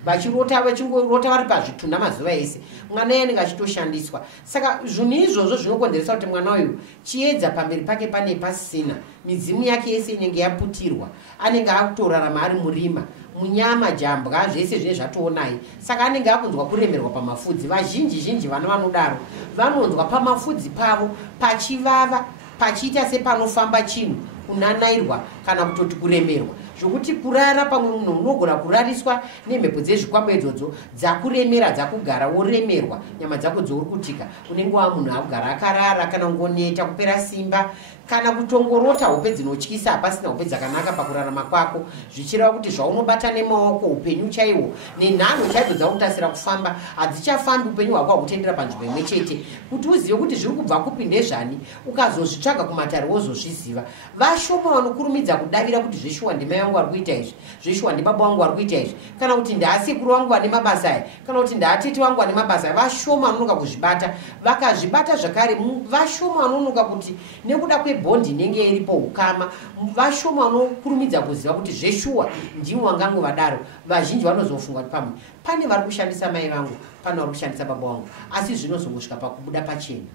vachirota vachingorota vari pazvitunha mazuva ese. Mwana iye anenge achitoshandiswa. Saka zvinhu izvozvo zvinokonzeresa kuti mwana uyu chiedza pamberi pake pane pasina, midzimu yake yese inenge yaputirwa, anenge akutorarama ari murima, munyama, jambwa, zvese zvine zvatoonai. Saka anenge akunzwa kuremerwa pamafudzi. Vazhinji vana vanodaro vanonzwa pamafudzi pavo pachivava, pachiita sepanofamba chinhu, kunanairwa kana kutoti kuremerwa zvokuti kurara pamwe munhu unogona kurariswa nemhepo dzezvikwambo idzodzo dzakuremera dzakugara woremerwa nyama dzako dzorukutika unenge wa munhu akugara akarara kana ngoneta kupera simba kana kutongorota hope dzinotyisa hapasina hope dzakanaka pakurarama kwako zvichireva kuti zvaunobata nemaoko upenyu chaihwo nenhano chaidzo dzakutasira kufamba hadzichafambi upenyu hwako hwakutendera panzvimbo imwe chete kuti uzive kuti zviri kubva kupi ndezvani ukazozvitsvaga kumatare wozozviziva vashoma vanokurumidza kudavira kuti zveshuwa ndimai vangu vari kuita izvi zveshuwa ndibaba vangu vari kuita izvi kana kuti ndaasekuru vangu vane mabasa aya kana kuti ndaatete vangu vane mabasa aya vashoma vanonoka kuzvibata vakazvibata zvakare vashoma vanonoka kuti nekuda kwebhondi inenge iripo ukama vashoma vanokurumidza kuziva kuti zveshuwa ndivo vangango vadaro vazhinji vanozofunga kuti pamwe pane vari kushandisa mai vangu pane vari kushandisa baba vangu asi zvinozongosvika pakubuda pachena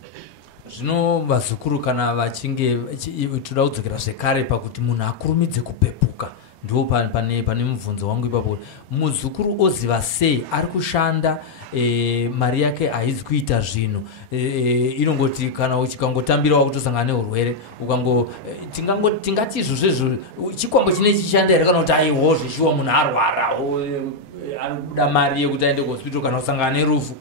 zvino vazukuru kana vachinge toda kudzokera zvekare pakuti munhu akurumidze kupepuka ndo pane mubvunzo wangu ipapo muzukuru oziva sei ari kushanda mari yake haizi kuita zvinhu inongoti kana uchikangotambirawo kutosangana neurwere ukango tingati izvo zvezvo chikwambo chine chichanda here kana kuti aiwo zveshuwa munhu arwara ari kubuda mari yekuti aende kuhospital kana kusangana nerufu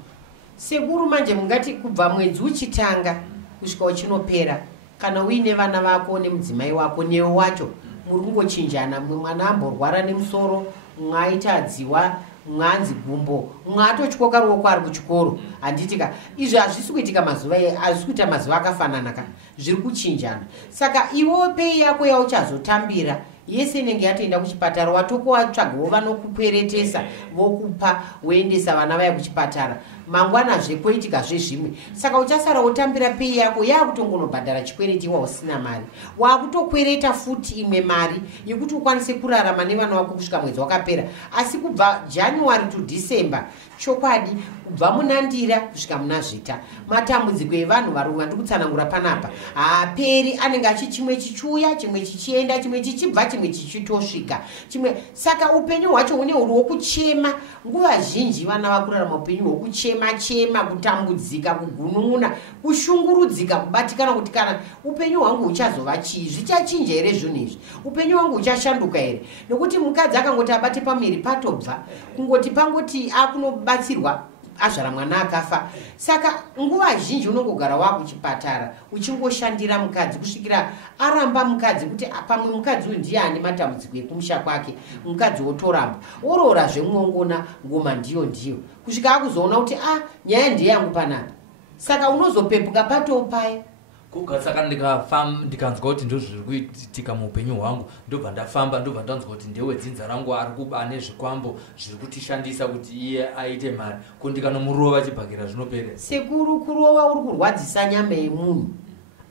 sekuru manje mungati kubva mwedzi uchitanga kusvika uchinopera kana uine vana vako nemudzimai wako newe wacho muri kungochinjana mumwe mwana amborwara nemusoro mumwe aita adziwa mumwe anzi gumbo mumwe atotyoka ruoko ari kuchikoro handitika izvi hazvisi kuitika mazuva hazvisi kuita mazuva akafanana ka zviri kuchinjana saka iwo pei yako yauchazotambira yese inenge yatoenda kuchipatara watokowatsvagawo vanokukweretesa vokupa woendesa vana vaya kuchipatara mangwana zvekwoitika zvezvimwe saka uchasara wotambira pei yako yakutongonobhadhara chikwereti wausina mari wakutokwereta futi imwe mari yekuti ukwanise kurarama nevana vako kusvika mwedzi wakapera asi kubva January to December chokwadi kubva munandira kusvika muna zvita matambudziko evanhu vari vandikutsanangura panapa haaperi anenge achi chimwe chichiuya chimwe chichienda chimwe chichibva chimwe chichitosvika chimwe saka upenyu hwacho hune huri wokuchema nguva zhinji vana vakurarama upenyu hwokuchema chema kutambudzika kugunun'una kushungurudzika kubatikana kuti kana upenyu hwangu huchazova chii zvichachinja here zvinhu izvi upenyu hwangu huchashanduka here nekuti mukadzi akangoti abate pamiri patobva kungoti pangoti akunobatsirwa azvara mwana akafa saka nguva zhinji unongogara wakuchipatara uchingoshandira mukadzi kusvikira aramba mukadzi kuti pamwe mukadzi uyu ndiye ane matambudziko ekumusha kwake mukadzi wotoramba oroora zvemwongona ngoma ndiyo kusvika akuzoona kuti nyaya ndeyangu panapa saka unozopepuka patopaya saka ndikanzwa kuti ndo zviri kuitika muupenyu hwangu ndobva ndafamba ndobva ndanzwa kuti ndewedzinza rangu ari kuba nezvikwambo zviri kutishandisa kuti iye aite mari kundikanomurova chibhakira zvinopere sekuru kurova uri kurwadzisa nyama yemunhu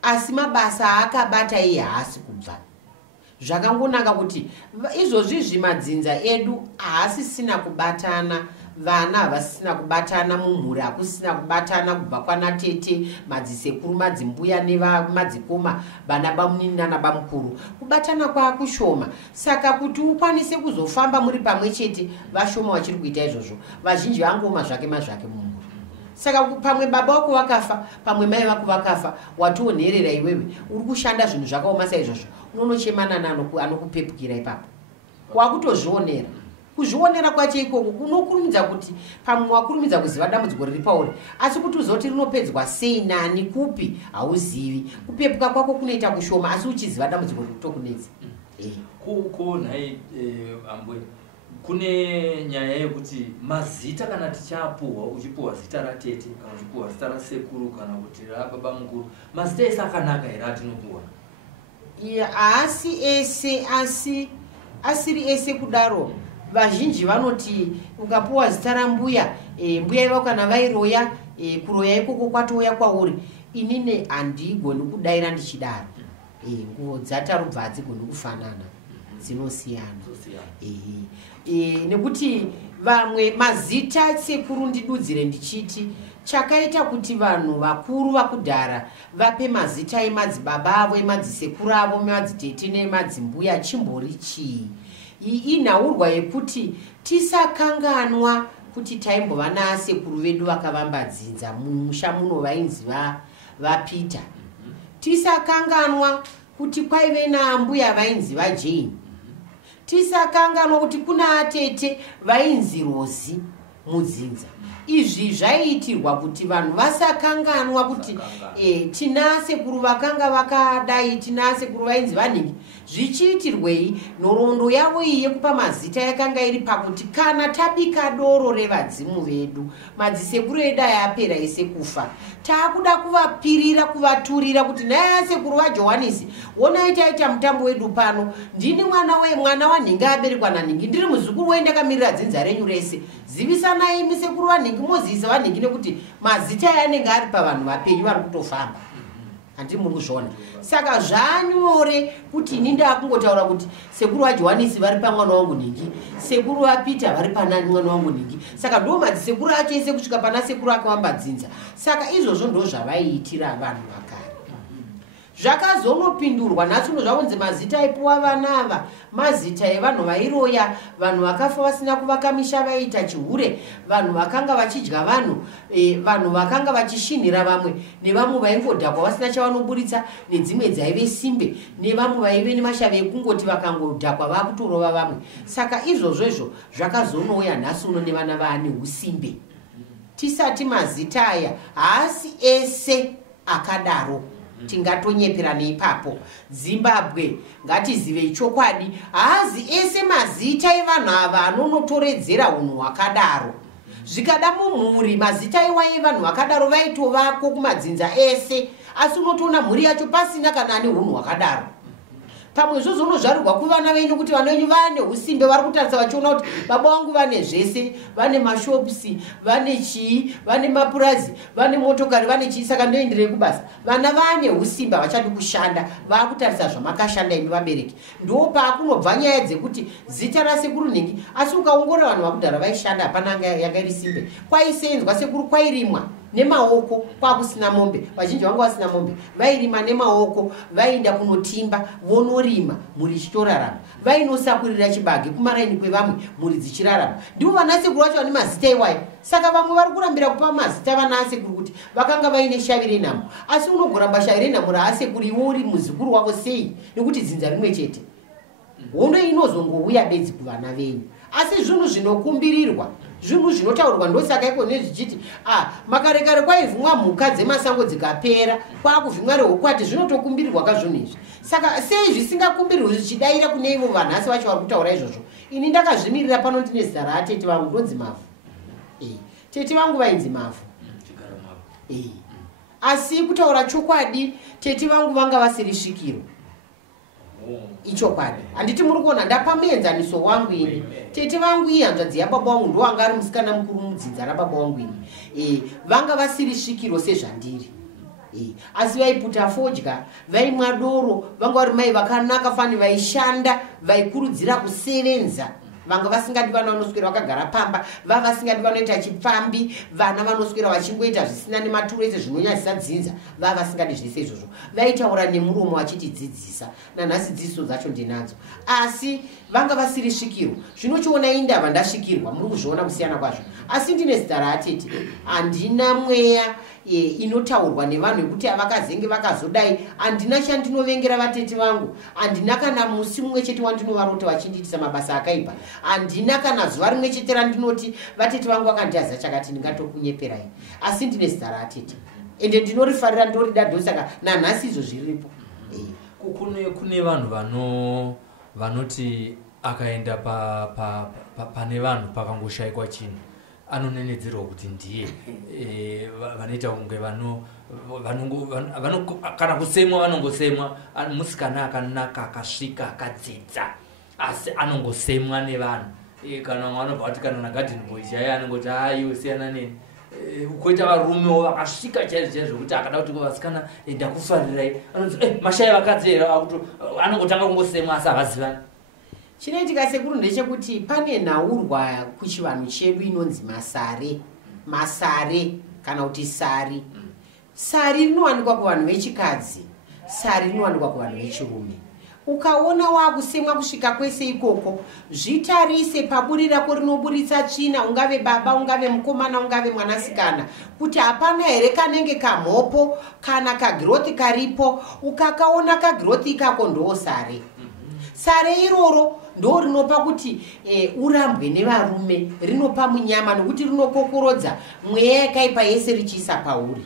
asi mabasa aakabata iye haasi kubva zvakangonaka kuti izvozvi zvimadzinza edu haasisina kubatana vana havasisina kubatana mumhuri hakusisina kubatana kubva kwana tete madzisekuru madzimbuya nevamadzikoma vana bamunini nana bamukuru kubatana kwaakushoma saka kuti ukwanise kuzofamba muri pamwe chete vashoma vachiri kuita izvozvo vazhinji vangoma zvake mazvake mumhuri saka pamwe baba wako vakafa pamwe mai vako vakafa watonherera iwewe uri kushanda zvinhu zvakaoma saizvozvo unonochemana anokupepukira ipapo wakutozvionera kuzvionera kwacho ikoko unokurumidza kuti pamwe wakurumidza kuziva dambudziko riri pauri asi kuti uzoti rinopedzwa sei nani kupi hauzivi kupepuka kwako kunoita kushoma asi uchiziva dambudziko riri kutokunetsa kunhai Ambuya kune nyaya yekuti mazita kana tichapuhwa uchipuhwa zita ratete kana uchipuhwa zita rasekuru kana kuti rababa mukuru mazita ese akanaka here atinopuhwa haasi ese asiri ese kudaro vazhinji vanoti ukapuwa zita rambuya mbuya ivako kana vairoya kuroya ikoko kwatouya kwauri inini handigoni kudaira ndichidaro nguo dzatarubva hadzigoni kufanana dzinosiyana nekuti vamwe mazita sekuru ndidudzire ndichiti chakaita kuti vanhu vakuru vakudhara vape mazita emadzibaba avo emadzisekuru avo emadzitete nemadzimbuya chimbori chii inhaurwa yekuti tisakanganwa kuti taimbova nasekuru vedu vakavambadzinza mumusha muno vainzi vapita tisakanganwa kuti kwaive naambuya vainzi vaJane. Tisakanganwa kuti kuna atete vainzi Rozi Mudzinza. Izvi zvaiitirwa kuti vanhu vasakanganwa kuti tina sekuru vakanga vakadai, tina sekuru vainzi Vanhingi. Zvichiitirwei? Nhoroondo yavo iyi yekupa mazita yakanga iri pakuti kana tabika doro revadzimu vedu, madzisekuru edu ayapera ese kufa, taakuda kuvapirira kuvaturira kuti naye sekuru vaJohanisi, onai taita mutambo wedu pano, ndini mwana waNhingi aberekwa naNhingi, ndiri muzukuru wendakamirira dzinza renyu rese, zivisanai imi sekuru vaNhingi, moziisa vaNhingi nekuti mazita yanenge ari pavanhu vapenyu vari kutofamba. Handi muri kuzviona. Saka zvanyore kuti ini ndakungotaura kuti sekuru vaJohanisi vari pamwana wangu Nhingi, sekuru vaPeter vari panani mwana wangu Nhingi. Saka ndo madzisekuru acho ese kusvika pana sekuru akavamba Dzinza. Saka izvozvo ndo zvavaiitira vanhu vakare. Zvakazonopindurwa nhasi zvavonzi mazita aipuwa vana ava, mazita evanhu vairoya, vanhu vakafa vasina kuvaka misha vaiita chihure, vanhu vakanga vachidya vanhu, vanhu vakanga vachishinhira vamwe, nevamwe vaingodhakwa vasina chavanoburitsa, nedzimwe dzaive simbe, nevamwe vaive nemashave ekungoti vakangodhakwa vakutorova vamwe. Saka izvozvo zvakazonouya nhasi uno nevana vaane usimbe. Tisati mazita aya haasi ese akadaro. Tingatonyeperana ipapo. Zimbabwe ngatizive chokwadi, haazi ese mazita evanhu ava anonotoredzera unhu hwakadaro. Zvikada mumhuri mazita iwaye vanhu vakadaro vaitovako kumadzinza ese, asi unotoona mhuri yacho pasina kana ane unhu hwakadaro. Pamwe izvozvo unozvarirwa kuvana venyu kuti vana venyu vane usimbe, vari kutarisa vachiona kuti baba vangu vane zvese, vane mashopsi, vane chii, vane mapurazi, vane motokari, vane chii, saka ndoenderei kubasa. Vana vane usimba, vachadi kushanda, vakutarisa zvamakashanda imi vabereki. Ndo paakunobva nyaya dzekuti zita rasekuru Nhingi, asi ukaongorora vanhu vakudhara vaishanda hapana yanga iri simbe. Kwaisenzwa sekuru kwairimwa nemaoko, kwakusina mombe, vazhinji vanga vasina mombe, vairima nemaoko, vainda kunotimba, vonorima, mhuri ichitorarama, vainosakurira chibage kumaraini kwevamwe, mhuri dzichirarama. Ndivo vanasekuru vacho vane mazita iwayo. Saka vamwe vari kurambira kupa mazita vanasekuru kuti vakanga vaine shavi renhamo, asi unogoramba shavi renhamo raasekuru iwo uri muzukuru wavo sei, nekuti dzinza rimwe chete. Hondo inozongouya bedzi kuvana venyu, asi zvinhu zvinokumbirirwa, zvinhu zvinotaurwa. Ndosaka iko nezvichiti makarekare kwaivhimwa mhuka dzemasango dzikapera, kwakuvhimwa rehukwati, zvinotokumbirirwa kazvinhu izvi. Saka sei zvisingakumbirirwi zvichidaira kune ivo vanhasi vacho vari kutaura izvozvo? Ini ndakazvimirira pano ndine zita raatete vangu, ndonzi MAVHU. Tete vangu vainzi MAVHU. Asi kutaura chokwadi, tete vangu vanga vasiri svikiro. Ichokwadi. Handiti muri kuona ndapa muenzaniso wangu ini. Tete vangu iyi hanzvadzi yababa vangu ndo wanga ari musikana mukuru mudzinza rababa vangu ini. Vanga vasiri svikiro sezvandiri. Asi vaiputa fodya, vaimwa doro, vanga vari mai vakanaka fani vaishanda, vaikurudzira kusevenza. Vanga vasingadi vana vanoswera vakagara pamba, vava vasingadi vanoita chipfambi, vana vanoswera vachingoita zvisina nematuro ese zvinonyadzisa Dzinza, vava vasingadi zvese izvozvo. Vaitaura nemuromo vachitidzidzisa, nanhasi dzidziso dzacho ndinadzo. Asi vanga vasiri svikiro. Zvinochiona indava ndasvikirwa, muri kuzviona kusiyana kwazvo. Asi ndine zita raatete, handina mweya inotaurwa nevanhu yekuti avakazenge vakazodai. Handina chandinovengera vatete vangu, handina kana musi mumwe chete wandinovarota vachindiitisa mabasa akaipa, handina kana zuva rimwe chete randinoti vatete vangu vakandiaza chakati ndingatokunyeperai. Asi ndine zita raatete ende ndinorifarira, ndorida ndosaka nanhasi izvo zviripo. Kune vanhu vanoti akaenda pane vanhu pakangoshayikwa chinhu anonenedzerwa kuti ndiye, vanoita kunge kana kusemwa vanongosemwa. Musikana akanaka akasvika akadzidza, asi anongosemwa nevanhu. Kana vanobva kuti kana nagarden boy chaiye anongoti iwe siyana neni. Koita varumewo vakasvika chaizvo kuti akada kuti vasikana ndakufarirai, anonzi mashaya vakadzera, anongotanga kungosemwa asi havazivani. Chinoitika sekuru ndechekuti pane nhaurwa kuchivanhu chedu inonzi masare kana kuti sari. Sari rinowanikwa kuvanhu vechikadzi, sari rinowanikwa kuvanhu vechirume. ukaona wakusemwa kusvika kwese ikoko, zvitarise paburi rako rinoburitsa tsvina, ungave baba, ungave mukomana, ungave mwanasikana, kuti hapana here kanenge kamhopo kana kagrowth karipo. Ukakaona kagrowth ikako ndosare. Sare iroro ndo rinopa kuti urambwe nevarume, rinopa munyama nokuti rinokokorodza mweya yakaipa yese richiisa pauri.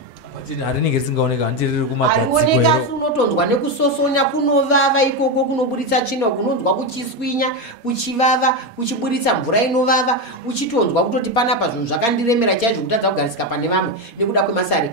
Harinenge risingaoneka ndiriri kumagadziko. Harioneka, unotonzwa nekusosonya, kunovava ikoko, kunoburitsa tsvina, kunonzwa kuchiswinya, kuchivava, kuchiburitsa mvura inovava, uchitonzwa kutoti panapa zvinhu zvakandiremera chaizvo kutadza kugarisika pane vamwe nekuda kwemasare.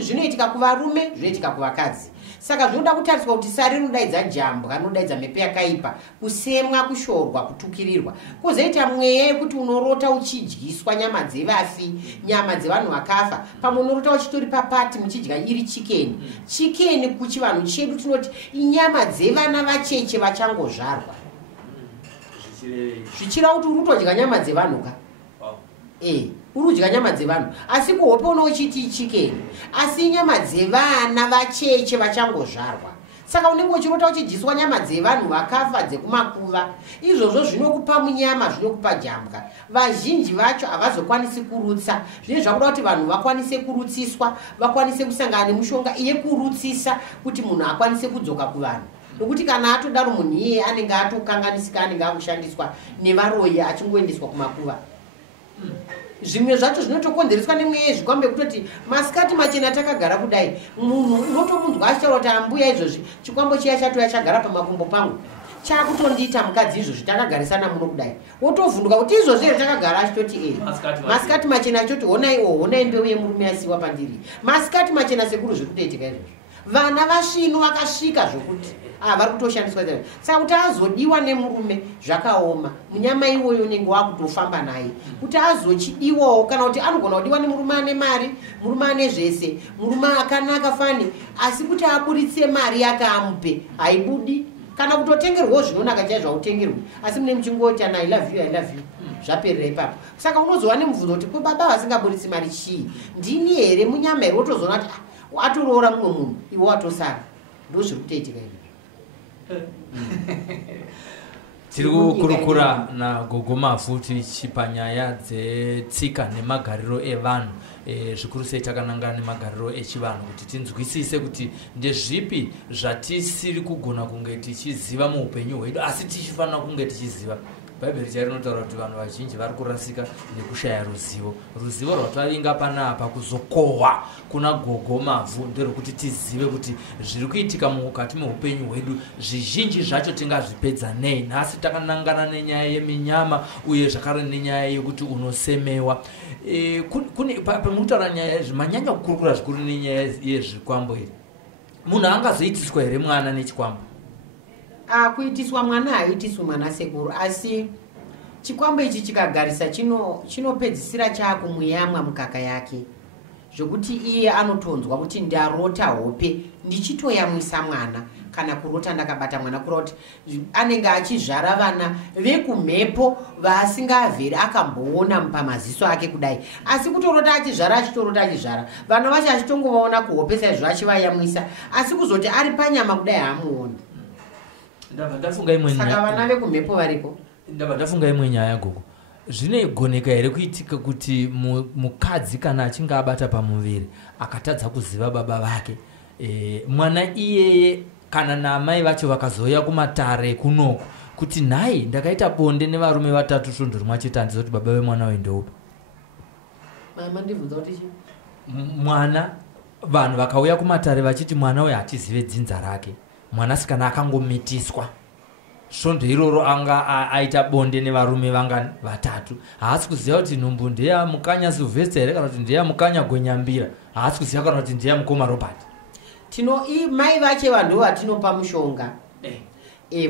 Zvinoitika kuvarume, zvinoitika kuvakadzi. Saka zvinoda kutariswa kuti sare rinodaidza jambwa, rinodaidza mhepo yakaipa, kusemwa, kushorwa, kutukirirwa. Kwozoita mweya yekuti unorota uchidyiswa nyama dzevafi, nyama dzevanhu vakafa. Pamwe unorota uchitori papati muchidya iri chikeni. Chikeni kuchivanhu chedu tinoti inyama dzevana vacheche vachangozvarwa. Zvichira kuti urutodya nyama dzevanhu ka? Urudya nyama dzevanhu, asi kuhope unochiti chikeni, asi nyama dzevana vacheche vachangozvarwa. Saka unenge uchirota uchidyiswa nyama dzevanhu vakafa dzekumakuva. Izvozvo zvinokupa munyama, zvinokupa jambwa. Vazhinji vacho havazokwanisi kurutsa. Zvine zvakuda kuti vanhu vakwanise kurutsiswa, vakwanise kusangana nemushonga yekurutsisa kuti munhu akwanise kudzoka kuvanhu. Nokuti kana atodaro munhu iye anenge atokanganisika, anenge akushandiswa nevaroyi achingoendeswa kumakuva. Zvimwe zvacho zvinotokonzereswa nemweya yezvikwambe kutoti masikati machena takagara kudai, munhu unotomunzwa achitaura kuti ambuya izvozvi chikwambo chiya chatoya chagara pamakumbo pangu chakutondiita mukadzi izvozvi takagarisana muno kudai. Wotovhunduka kuti izvozvi here takagara achitoti masikati machena achitoti honai mbeu yemurume yasiwa pandiri. Masikati machena sekuru zviri kutoitika izvozvi. Vana vasvino vakasvika zvokuti vari kutoshandiswa. Saka kuti azodiwa nemurume zvakaoma, munyama iwoyo unenge wakutofamba naye. Kuti azochidiwawo kana kuti anogona kudiwa nemurume ane mari, murume ane zvese, murume akanaka fani, asi kuti aburitse mari yake amupe haibudi. Kana kutotengerwawo zvinonaka chaizvo hautengerwi, asi mune muchingoti I love you, I love you, zvaperera ipapo. Saka unozowa nemubvunzo kuti baba vasingaburitsi mari chii? Ndini here munyama here? Wotozoona kuti atoroora mumwe munhu iwe watosara. Ndo zviri kutoitika izvi. Tiri kukurukura nagogo MAVHU tichipa nyaya dzetsika nemagariro evanhu, zvikuru sei takanangana nemagariro echivanhu, kuti tinzwisise kuti ndezvipi zvatisiri kugona kunge tichiziva muupenyu hwedu asi tichifanira kunge tichiziva. Bhaibheri chari rinotaura kuti vanhu vazhinji vari kurasika nekushaya ruzivo. Ruzivo rwatavinga panapa kuzokohwa kuna gogo MAVHU nderwekuti tizive kuti zviri kuitika mukati meupenyu hwedu zvizhinji zvacho tingazvipedza nei. Nhasi takanangana nenyaya yeminyama uye zvakare nenyaya yekuti unosemewa. Pamutaura nyaya manyanya kukurukura zvikuru nenyaya yezvikwambo iri, munhu angazoitiswa here mwana nechikwambo? Kuitiswa mwana haitiswi mwana sekuru, asi chikwambo ichi chikagarisa chinopedzisira chakumuyamwa mukaka yake, zvokuti iye anotonzwa kuti ndarota hope ndichitoyamwisa mwana, kana kurota ndakabata mwana, kuroti anenge achizvara vana vekumhepo vaasingavheri akamboona pamaziso ake kudai, asi kutorota achizvara vana vacho achitongovaona kuhope saizvo achivayamwisa, asi kuzoti ari panyama kudai haamuoni. Saka vana vekumhepo varipo. Ndabva ndafunga imwe nyaya gogo, zvinogoneka here kuitika kuti mukadzi kana achinge abata pamuviri akatadza kuziva baba vake, mwana iyeye kana namai vacho vakazouya kumatare kunoko kuti nhai ndakaita bonde nevarume 3 svondo rimwe achiti handizoti baba vemwana uyu ndeupi? Mama ndibvunza kuti chi? Mwana, vanhu vakauya kumatare vachiti mwana uyu hatizive dzinza rake, mwanasikana akangomitiswa svondo iroro anga aita bonde nevarume vanga 3, haasi kuziva kuti nhumbu ndeya mukanya Silvester here kana kuti ndeya mukanya Gonyambira, haasi kuziva kana kuti ndeya mukoma Robert. Mai vache vanhu vatinopa mushonga,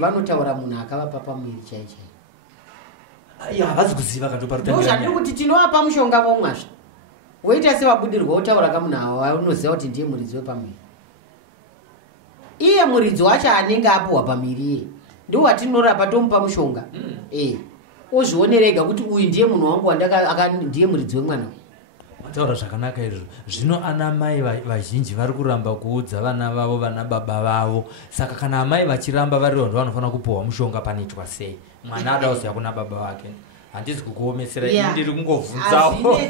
vanotaura munhu akavapa pamwiri chaichai. Havasi kuziva katoparutanga. Ndozvandiri kuti tinovapa mushonga vomwazvo. Woita sevabudirwa wotaura kamunhu ava unoziva kuti ndiye muridzi wepamwiri. Iye muridzi wacho anenge apuwa pamwiri iye ndo watinorapa tomupa mushonga. Ozvionerega kuti uyu ndiye munhu wangu ndiye muridzi wemwana. Mataura zvakanaka izvo. Zvino ana mai vazhinji vari kuramba kuudza vana vavo vana baba vavo. Saka kana amai vachiramba vari vanhu vanofana kupiwa mushonga panoitwa sei? Mwana ada kuziva kuna baba vake. Handisi kukuomesera ndiri kungovhunzawo.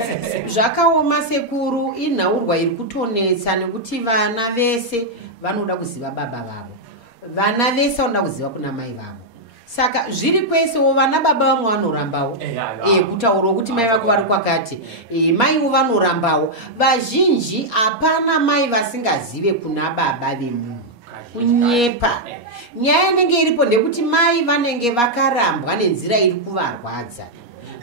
Zvakaoma sekuru, inhaurwa iri kutonetsa nekuti vana vese vanoda kuziva baba vavo. Vana vese vanoda kuziva kuna mai vavo. Saka zviri kwesewo vana baba vamwe vanorambawo kutaura kuti mai vako vari kwakati, maiwo vanorambawo. Vazhinji hapana mai vasingazive kuna baba vemunhu. Kunyepa nyaya inenge iripo ndekuti mai vanenge vakarambwa nenzira iri kuvarwadza.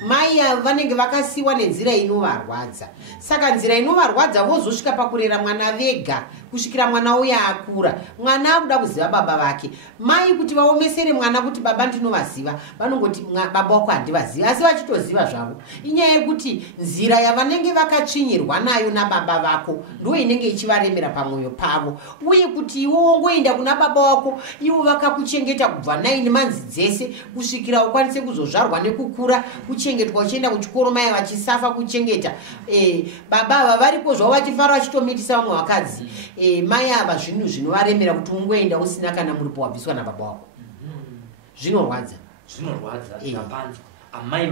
Mai vanenge vakasiwa nenzira inovarwadza. Saka nzira inovarwadza vozosvika pakurera mwana vega kusvikira mwana uya akura. Mwana akuda kuziva baba vake. Mai kuti vaomesere mwana kuti baba ndinovaziva, vanongoti baba wako handivaziva, asi vachitoziva zvavo. Inyaya yekuti nzira yavanenge vakatsvinyirwa nayo nababa vako ndo inenge ichivaremera pamwoyo pavo. Uye kuti iwo wongoenda kuna baba wako, ivo vakakuchengeta kubva 9 manzi dzese kusvikira ukwanise kuzozvarwa nekukura, kuchengetwa uchienda kuchikoro, mai vachisafa kuchengeta. Baba ava varipo zvavo vachifara vachitomitisa vamwe vakadzi. Mai ava zvinhu zvinovaremera kuti ungoenda usina kana muripo wabviswa nababa wako. Zvinorwadza. Amai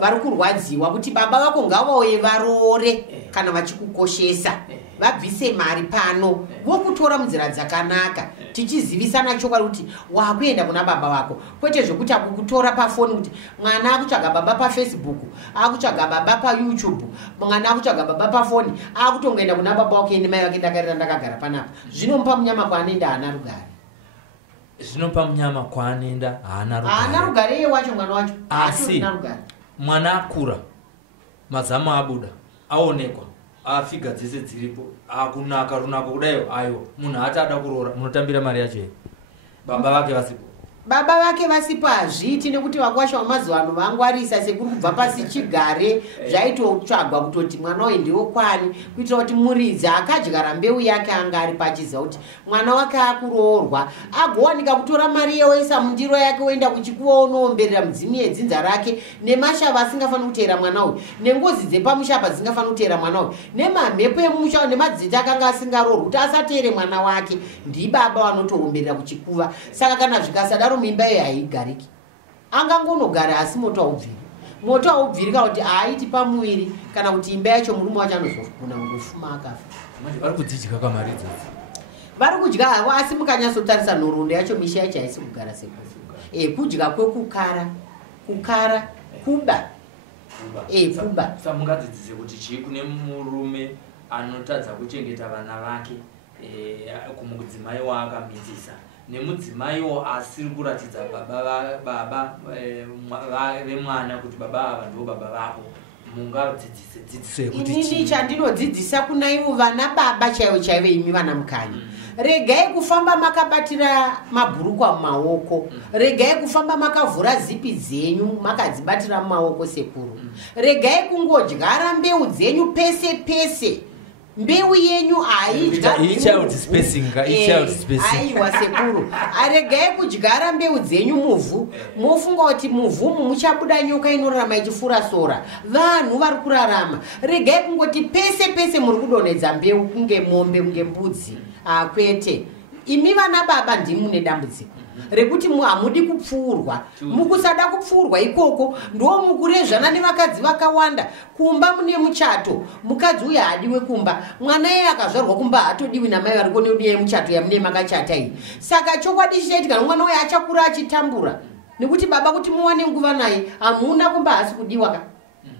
vari kurwadziwa kuti baba vako ngavauye varoore kana vachikukoshesa, vabvise mari pano, vokutora munzira dzakanaka, tichizivisana chokwadi kuti wakuenda kuna baba vako, kwete zvokuti akukutora pafoni kuti mwana akutsvaga baba paFacebook, akutsvaga baba paYouTube, mwana akutsvaga baba pafoni, akutongoenda kuna baba wake ende mai vake ndakarira ndakagara panapa. Zvinomupa munyama kwaanoenda haana rugare. Zvinopa munyama kwaanoenda haana rugare. Haana rugare wacho mwana wacho. Asi mwana akura, mazamo abuda, aonekwa, afiga dzese dziripo, akunaka runako kudayo, ayo munhu atada kuroora, munotambira mari yacho. Baba vake vasipo. Baba vake vasipo hazviiti nekuti vakwasha vamazuvano vangwarisa sekuri kubva pasi chigare zvaitotsvagwa kutoti mwana uyu ndiwo kwani, kuitira kuti muridzi akadyara mbeu yake anga ari pachiziva kuti mwana wake akuroorwa, agowanika kutora mari yeoisa mundiro yake oenda kuchikuva unoomberera mudzimu yedzinza rake, nemashava asingafaniri kuteera mwana uyu, nengozi dzepamushapa dzisingafaniri kuteera mwana uyu, nemamhepo emumusha nemadzita akanga asingaroorwa kuti asateere mwana wake. Ndibaba vanotoomberera kuchikuva. Saka kana zvikasadaro mimba iyo haigariki, angangonogara asi moto haubviri. Moto haubviri kana kuti haaiti pamuviri, kana kuti imba yacho murume wacho anozogona kungofuma akafa. Vari kudzidya kamari idzodzo. Vari kudya havo, asi mukanyatsotarisa nhoroondo yacho misha yacho haisi kugara sekufa. Kudya kwekukara, kukara, kuba. Kuba. Saka mungadzidzise kuti chii kune murume anotadza kuchengeta vana vake kumudzimai waakamidzisa, nemudzimaiwo asiri kuratidza baba vemwana kuti baba ava ndivo baba vako. Mungadzidzise kuti inini chandinodzidzisa kuna ivo vana baba chaivo chaivo imi vana mukanyi. Regai kufamba makabatira mabhurukwa mumaoko. Regai kufamba makavhura zipi dzenyu makadzibatira mumaoko sekuru. Regai kungodyara mbeu dzenyu pese pese. Mbeu yenyu child spacing. Aiwa sekuru. Aregai kudyara mbeu dzenyu muvhu. Mofunga kuti muvhumu muchabuda nyoka inorarama ichifura sora. Vanhu vari kurarama. Regai kungoti pese pese muri kudonhedza mbeu kunge mombe kunge mbudzi. Kwete. Imi vana baba ndimune dambudziko rekuti hamudi kupfuurwa. Mukusada kupfuurwa ikoko ndo mukurezvana nevakadzi vakawanda. Kumba mune muchato, mukadzi uyu haadiwe kumba, mwana iye akazvarwa kumba hatodiwi namai vari kuonediye muchato yamune makachata iyi. Saka chokwadi chichaitika mwana uyu achakura achitambura nekuti baba kuti muwane nguva naye hamuna kumba hasi kudiwa ka.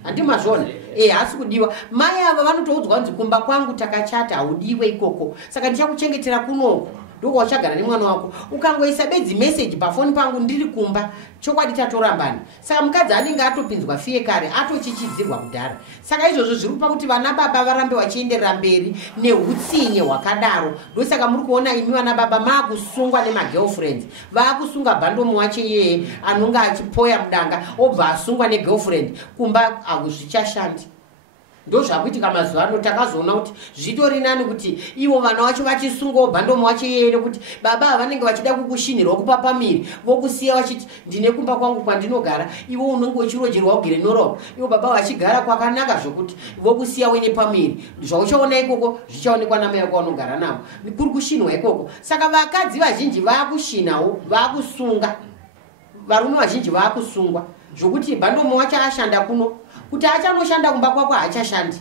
Handimazvona hasi kudiwa. Mai ava vanotoudzwa kunzi kumba kwangu takachata haudiwe ikoko, saka ndichakuchengetera kunoko ndoko wachagara nemwana wako. Ukangoisa bedzi message pafoni pangu ndiri kumba, chokwadi tatorambana. Saka mukadzi anenge atopinzwa fiye kare, atochichidzirwa kudhara. Saka izvozvo zviri kupa kuti vana baba varambe vachienderera mberi neutsinye hwakadaro. Ndosaka muri kuona imi vana baba maakusungwa nemagirlfriends. Vaakusunga bhandomu wache yeye anonga achipoya mudanga obva asungwa negirlfriend. Kumba hakuzvichashandi. ndozvakuitika mazuva ano. Takazoona kuti zvitori nani kuti ivo vana vacho vachisungawo bhandomu vachiende kuti baba vanenge vachida kukushinirwa kupa pamiri vokusiya vachiti ndine kumba kwangu kwandinogara, ivo unenge uchirojerwa ugere noroko, ivo baba vachigara kwakanaka zvokuti vokusiya uine pamiri. Zvauchaona ikoko zvichaonekwa namai vako vanogara navo, kuri kushinwa ikoko. Saka vakadzi vazhinji vakushinawo, vakusunga, varume vazhinji vakusungwa zvokuti bhandomu wacho ashanda kuno kuti achanoshanda kumba kwako haachashandi.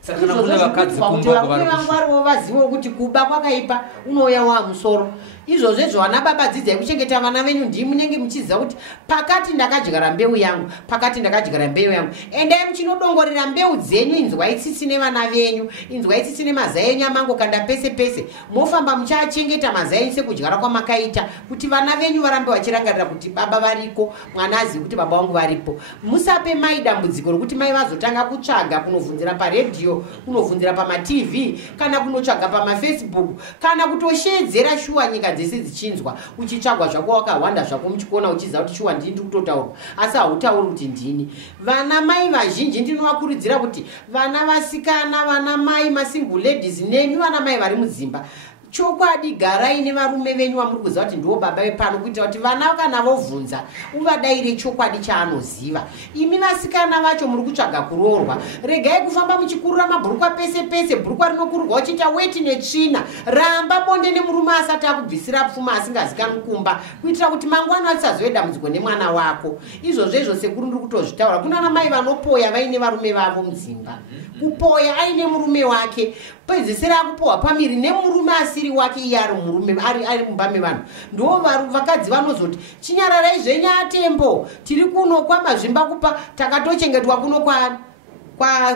Saka kuna vakadzi kumba kwako vazivo kuti kuba kwakaipa unouya wamusoro. Izvozvo vana baba dzidzai kuchengeta vana venyu ndimi munenge muchiziva kuti pakati ndakadyara mbeu yangu, pakati ndakadyara mbeu yangu. Endai muchinodongorera mbeu dzenyu, inzwai tsitsi nevana venyu, inzwai tsitsi nemazai enyu amangokanda pese pese. Mofamba muchachengeta mazai enyu sekudyara kwamakaita kuti vana venyu varambe vachirangarira kuti baba variko, mwana azive kuti baba vangu varipo. Musape mai dambudziko rokuti mai vazotanga kutsvaga kunovhunzira paredhiyo, kunovhunzira pama-TV, kana kunotsvaga pama-Facebook, kana kutoshedzera shuwa nyika dzese dzichinzwa uchitsvagwa zvako wakawanda zvako muchikuona uchiziva kuti shuwa ndini ndikutotaura asi hautauri kuti ndini. Vana mai vazhinji ndinovakurudzira kuti vana vasikana, vana mai masingle ladies, nemi vana mai vari mudzimba, chokwadi garai nevarume venyu vamuri kuziva kuti ndiwo baba vepano, kuitira kuti vana kana vovhunza uvadaire chokwadi chaanoziva. Imi vasikana vacho muri kutsvaga kuroorwa, regai kufamba muchikurura mabhurukwa pese pese, bhurukwa rinokururwa uchiita weti netsvina. Ramba bonde nemurume asati akubvisira pfuma asingazikanwi kumba, kuitira kuti mangwana atisazoe dambudziko nemwana wako. Izvozvo sekuru ndiri kutozvitaura. Kuna namai vanopoya vaine varume vavo mudzimba, kupoya aine murume wake, pedzisira akupohwa pamiri nemurume asiri wake iye ari murume ari mumba mevanhu. Ndo vakadzi vanozoti chinyararai zvenyu atembo, tiri kuno kwamazvimba kupa takatochengetwa kuno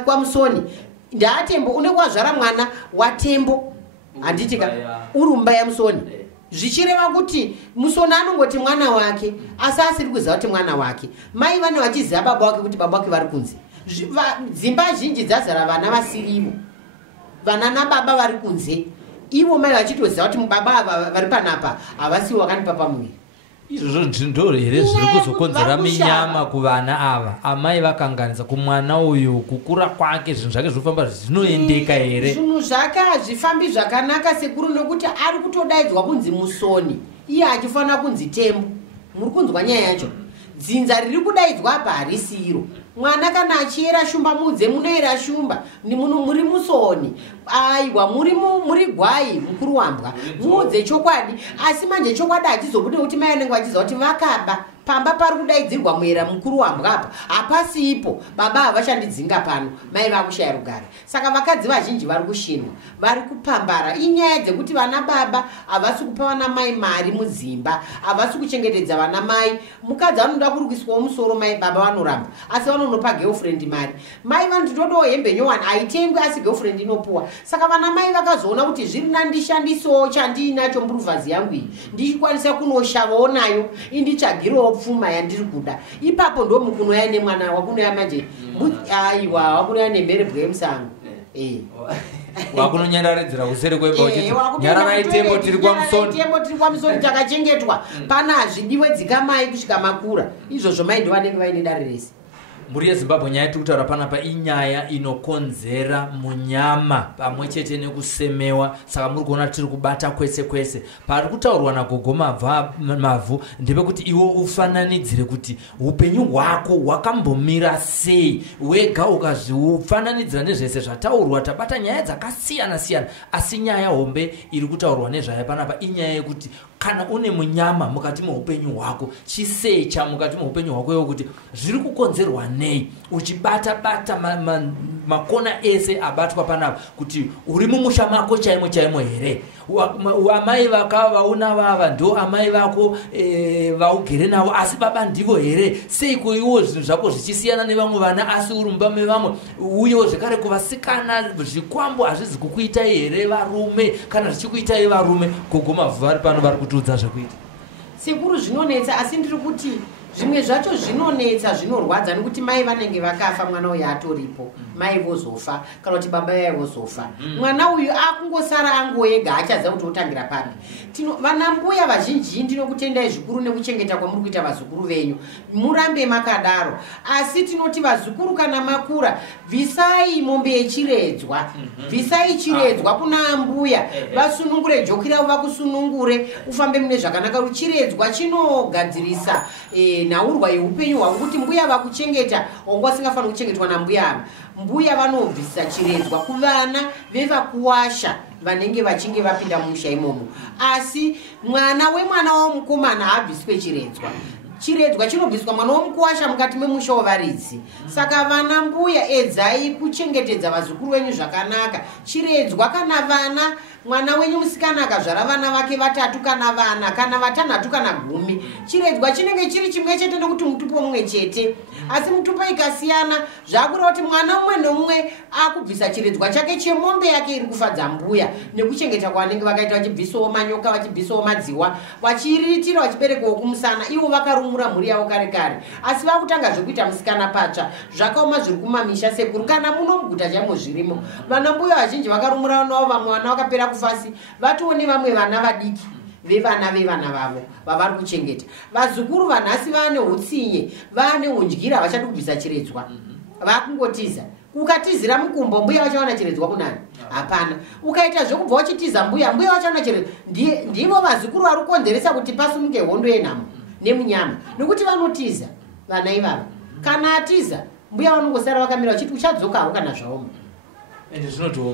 kwa Musoni. Ndaatembo une kwazvara mwana watembo, handitika uri mumba yaMusoni. Zvichireva kuti Musoni anongoti mwana wake asi asiri kuziva kuti mwana wake. Mai vane vachiziva baba wake kuti baba wake vari kunze. Dzimba zhinji dzazara vana vasirivo, vana nababa vari kunze. Ivo mai vachitoziva kuti baba ava vari panapa havasiwo vakanipa pamuviri. Izvozvo ndizvo here zviri kuzokonzera minyama kuvana ava. Amai vakanganisa kumwana uyu kukura kwake zvinhu zvake zvinofamba zvinoendeka here. Zvinhu zvake hazvifambi zvakanaka sekuru, nokuti ari kutodaidzwa kunzi Musoni, iye achifanira kunzi Tembo. Muri kunzwa nyaya yacho? Dzinza riri kudaidzwa apa harisiro. Mwana kana achiyera shumba mudze munoyera shumba, muri Musoni. Aiwa muri Gwai mukuru wambwa mudze chokwadi. Asi manje chokwadi hachizobude kuti mai anenge vachiziva kuti vakaba pamba pari kudaidzirwa muera mukuru wambwa apa hapasipo, baba havashandidzinga pano, mai vakushaya rugare. Saka vakadzi vazhinji vari kushinwa, vari kupambara. Inyaya dzekuti vana baba havasi kupa vana mai mari mudzimba, havasi kuchengetedza vana mai. Mukadzi anoda kurukiswawo musoro, mai baba vanoramba asi vanonopa girlfriend mari. Mai vanotitodawo hembe nyowani haitengwi asi girlfriend inopuwa. Saka vana mai vakazoona kuti zviri nandishandisawo chandiinacho mburuvhazi yangu iyi, ndichikwanisa kunoshavawo nayo, inditsvagirawo pfuma yandiri kuda. Ipapo ndo mukunoya nemwana wakunoya manje. Aiwa wakunoya nemherebwe yemusango. Wakunonyararidzira kuseri kwemba uchiti nyararai tembo tiri kwaMusoni. Tembo tiri kwaMusoni takachengetwa. Pana hazvidiwe dzikamai kusvika makura. Izvozvo mai ndo vanenge vaine dare rese. Mburi yeZimbabwe nyaya tiri kutaura panapa inyaya inokonzera munyama pamwe chete nekusemewa. Saka muri kuona tiri kubata kwese kwese. Pari kutaurwa nagogo MAVHU ndepekuti iwo ufananidzire kuti upenyu hwako hwakambomira sei wega ukazviufananidzira nezvese zvataurwa. Tabata nyaya dzakasiyana siyana, asi nyaya hombe iri kutaurwa nezvayo panapa inyaya yekuti kana une munyama mukati meupenyu hwako, chisecha mukati meupenyu hwako iwo kuti zviri kukonzerwa nei, uchibata makona ese abatwa panapa, kuti uri mumusha mako chaimo chaimo here. Amai vakavauna vava ndo amai vako vaugere navo, asi baba ndivo here. Seiko iwo zvinhu zvako zvichisiyana nevamwe vana asi uri mumba mevamwe? Uyewo zvekare kuvasikana zvikwambo hazvizi kukuitai here varume? Kana zvichikuitai varume, gogo MAVHU vari pano vari kutiudza zvekuita. Sekuru zvinonetsa, asi ndiri kuti zvimwe zvacho zvinonetsa zvinorwadza nekuti mai vanenge vakafa mwana uyu atoripo mai vozofa kana kuti baba yai vozofa mwana uyu akungosara angoega achaziva kuti otangira papi. Vana mbuya vazhinji ndinokutendai zvikuru nekuchengeta kwamuri kuita vazukuru venyu, murambe makadaro. Asi tinoti vazukuru kana makura bvisai mombe yechiredzwa, bvisai chiredzwa kuna mbuya vasunungure joki ravo vakusunungure ufambe mune zvakanaka. Chiredzwa chinogadzirisa nhaurwa yeupenyu hwavo kuti mbuya vakuchengeta ongo vasingafanira kuchengetwa nambuya ava. Mbuya vanobvisa chiredzwa kuvana vevakuwasha vanenge vachinge vapinda mumusha imomo. Asi mwana wemwana womukomana haabviswe chiredzwa. Chiredzwa chinobviswa mwana womukuwasha mukati memusha wavaridzi. Saka vana mbuya edzai kuchengetedza vazukuru venyu zvakanaka. Chiredzwa kana vana mwana wenyu musikana akazvara vana vake 3 kana 4 kana 6 kana 10, chiredzwa chinenge chiri chimwe chete nekuti mutupo mumwe chete. Asi mutupo ikasiyana zvakureva kuti mwana mumwe nomumwe akubvisa chiredzwa chake chemombe yake iri kufadza mbuya nekuchengeta kwavanenge vakaita vachibvisawo manyoka vachibvisawo madziwa vachiritira vachiberekewo kumusana ivo vakarumura mhuri yavo kare kare. Asi vakutanga zvekuita musikana patsva zvakaoma zviri kumamisha sekuru kana muno muguta chaimo zvirimo. Vana mbuya vazhinji vakarumura navo vamwe vana vakapera kufasi vatione vamwe vana vadiki vevana vavo vavari kuchengeta. Vazukuru vanhasi vane utsinye vane undyira vachadi kubvisa chiredzwa vakungotiza. Ukatizira mukumbo mbuya vachawana chiredzwa kunani? Hapana. Ukaita zvekubva wachitiza mbuya vachawana chiredzwa. Ndivo vazukuru vari kukonzeresa kuti pasumuke hondo yenhamo nemunyama nekuti vanotiza vana ivava. Kana atiza mbuya vanongosara vakamira vachiti uchadzokawo kana zvaoma.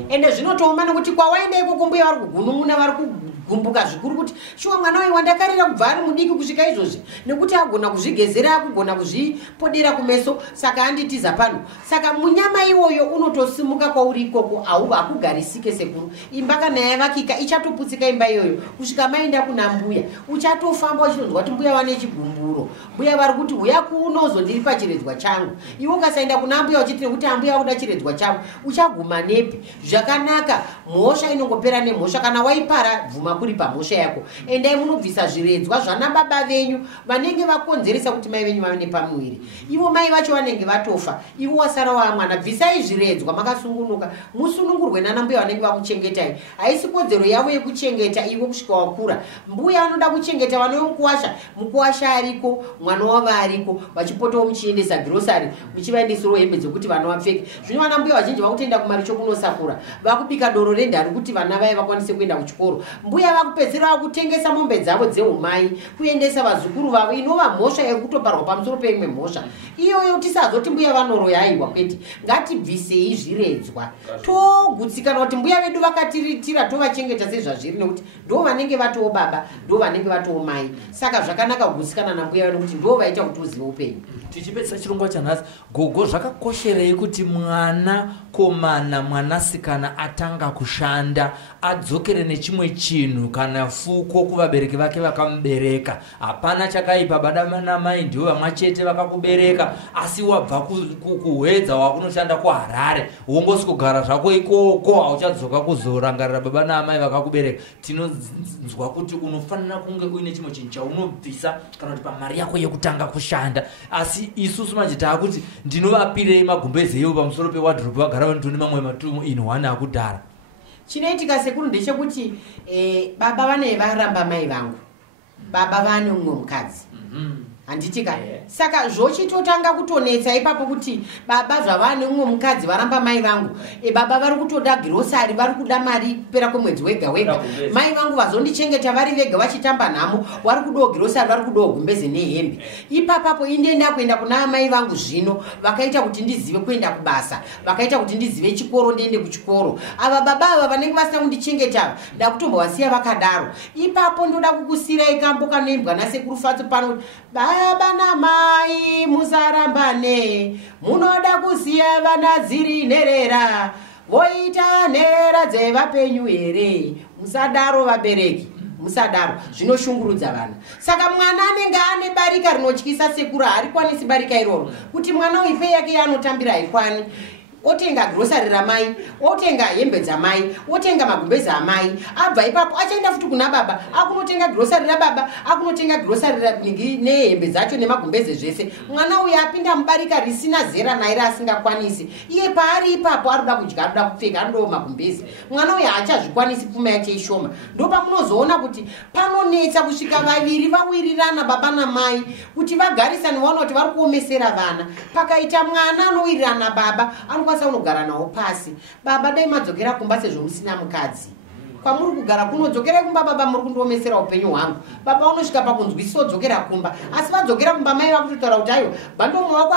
Ende zvinotooma nekuti kwawaenda ikoko mbuya vari kugunun'una vari kugumbuka zvikuru kuti shuwa mwana wayi wandakarira kubva ari mudiki kusvika izvozvi nekuti agona kuzvigezera akugona kuzvipodera kumeso saka anditiza pano. Saka munyama iwoyo unotosimuka kwauri ikoko hakugarisike sekuru. Imba kana yavakika ichatoputsika imba iyoyo kusvika maenda kuna mbuya uchatofamba uchinonzwa kuti mbuya vane chigumburo. Mbuya vari kuti uya kunozo ndiri pachiredzwa changu. Iwe ukasaenda kuna mbuya uchiti nekuti ambuya akuda chiredzwa changu uchaguma nepi? Zvakanaka mhosva inongopera nemhosva. Kana waipara bvuma kuri pamhosva yako. Endai munobvisa zviredzwa zvana baba venyu vanenge vakonzeresa kuti mai venyu vave nepamuviri. Ivo mai vacho vanenge vatofa, ivo wasara wa mwana. Bvisai zviredzwa makasungunuka musunungurwe nana mbuya vanenge vakuchengetai. Haisi kodzero yavo yekuchengeta ivo kusvika wakura. Mbuya vanoda kuchengeta vana vemukuwasha, mukuwasha ariko mwana wavo ariko vachipotawo muchiendesa grocery muchivaendeserawo hembe dzokuti vana vapfeke. Zvino vana mbuya vazhinji vakutoenda kumaricho kunosakura vakubika doro rendari kuti vana vaye vakwanise kuenda kuchikoro. Mbuya vakupedzera vakutengesa mombe dzavo dzeumai kuendesa vazukuru vavo inova mhosva yekutoparwa pamusoro peimwe mhosva. Iyoyo tisazoti mbuya vanoroya aiwa kwete. Ngatibvisei zviredzwa togutsikana kuti mbuya vedu vakatiritira tovachengeta sezvazviri nekuti ndo vanenge vatowo baba ndo vanenge vatowo mai. Saka zvakanaka kugutsikana nambuya vedu kuti ndo vaita kuti uzive upenyu. Tichipedzisa chirongwa chanhasi gogo zvakakosherei kuti mwana komana mwanasikana atanga kushanda adzokere nechimwe chinhu kana fuko kuvabereki vake vakamubereka? Hapana chakaipa, baba namai ndivo vamwe chete vakakubereka, asi wabva kuhwedza wakunoshanda kuHarare wongosvikogara zvako ikoko hauchadzoka kuzorangarira baba namai vakakubereka. Tinonzwa kuti unofanira kunge uine chimwe chinhu chaunobvisa kana kuti pamari yako yekutanga kushanda. Asi isusu manje taakuti ndinovapirei magumbezi eyo pamusoro pewadhiropu vagara vanotone mamwe matumu in 1 akudhara. Chinoitika sekuru ndechekuti baba vane varamba mai vangu, baba vane umwe mukadzi. Handitika saka zvochitotanga kutonetsa ipapo kuti baba zvavane umwe mukadzi varamba mai vangu. Baba vari kutoda grocery, vari kuda mari kupera kwemwedzi wega wega. Mai vangu vazondichengeta vari vega vachitamba nhamo, vari kudawo grocery, vari kudawo gumbeze nehembe. Ipapapo indenda kuenda kuna mai vangu zvino vakaita kuti ndizive kuenda kubasa, vakaita kuti ndizive chikoro ndiende kuchikoro. Ava baba ava vanenge vasina kundichengeta ndakutombovasiya vakadaro. Ipapo ndoda kukusirai kambo kanoimbwa nasekuru Fatso pano, baba namai musarambane, munoda kusiya vana dziri nherera, voita nherera dzevapenyu here? Musadaro vabereki, musadaro, zvinoshungurudza vana. Saka mwana anenge ane barika rinotyisa sekuru haarikwanisi barika iroro kuti mwana uyu pei yake yaanotambira haikwani. otenga grocery ramai, otenga hembe dzamai, otenga magumbezi amai, abva ipapo achaenda futi kuna baba, akunotenga grocery rababa, akunotenga grocery nehembe dzacho nemagumbezi zvese. Mwana uyu apinda mubarika risina zera naye asingakwanisi. Iye paari ipapo arikuda kudya, arikuda kupfeka, anodawo magumbezi. Mwana uyu haachazvikwanisi, pfuma yache ishoma. Ndo pamunozoona kuti panonetsa kusvika vaviri vawirirana baba namai kuti vagarisane vaona kuti vari kuomesera vana. Pakaita mwana anowirirana baba, anokwanisa kunogara nawo pasi. Baba dai madzokera kumba sezvo musina mukadzi. Kwamuri kugara kunodzokera kumba baba muri kundiomesera upenyu hwangu. Baba unosvika pakunzwisisa odzokera kumba. Asi vadzokera kumba mai vakutotaura kuti ayo bandomu wako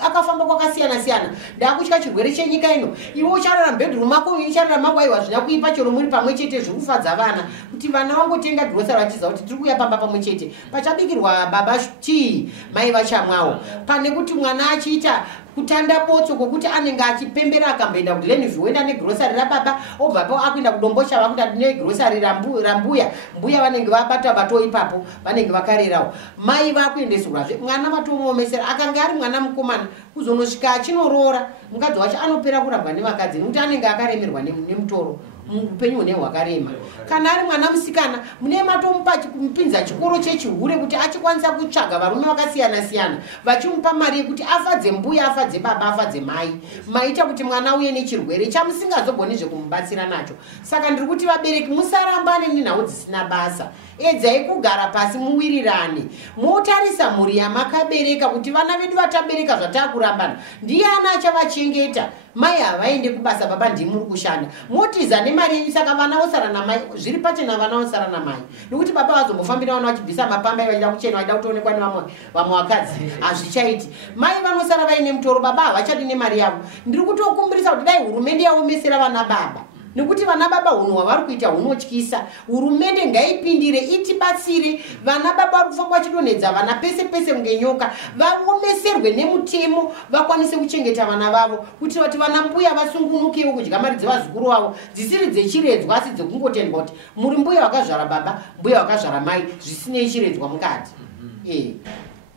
akafamba kwakasiyana siyana. Ndakutya chirwere chenyika ino. Iwe ucharara bedroom mako, ucharara mako aiwa zvina kuipa chero muri pamwe chete zvirikufadza vana. Kuti vana vangotenga grocery vachiziva kuti tiri kuuya pamba pamwe chete. Pachabikirwa baba chii mai vachamwawo. Pane kuti mwana achiita kutanda botso kokuti anenge achipembera akamboenda kuGlenview oenda negrocery rababa obvapo akuenda kudombosha vakuti negrocery rambuya mbuya vanenge vabata bato ipapo vanenge vakarerawo mai vakuendeserwazve mwana vatomuomesera akanga ari mwana mukomana kuzonosvika achinorora mukadzi wacho anopera kurabva nevakadzi nekuti anenge akaremerwa nemutoro upenyu hune hwakarema. Kana ari mwana musikana mune matomupa kupinza chikoro chechihure kuti achikwanisa kutsvaga varume vakasiyana siyana vachimupa mari yekuti afadze mbuya, afadze baba, afadze mai. Maita kuti mwana uye nechirwere chamusingazogoni kumubatsira nacho. Saka ndiri kuti vabereki musarambane nenhau dzisina basa. Edzai kugara pasi muwirirane. Motarisa mhuri yamakabereka kuti vana vedu vatabereka zvatakurambana ndiani achavachengeta. Mai havaende kubasa, baba ndimuri kushanda. Motiza nemari yenyu, saka vana vosara namai, zviri pachena vana vosara namai. Nokuti baba vazombofambira vana vachibvisa mapamba vaida kuchena, vaida kutoonekwa nevamwe vakadzi. Hazvichaiti. Mai vanosara vaine mutoro, baba havachadi nemari yavo. Ndiri kutokumbirisa kuti dai hurumende yaomesera vana baba. Nekuti vana baba hunhu hwavari kuita hunotyisa. Hurumende ngaipindire itibatsire. Vana baba vari kufamba vachidonhedza vana pese pese ngenyoka. Vaomeserwe nemutemo vakwanise kuchengeta vana vavo. Kuti vana mbuya vasungunukewo kudya mari dzevazukuru vavo dzisiri dzechiredzwa asi dzekungotendwa kuti muri mbuya vakazvara baba, mbuya vakazvara mai, zvisinei chiredzwa mukati.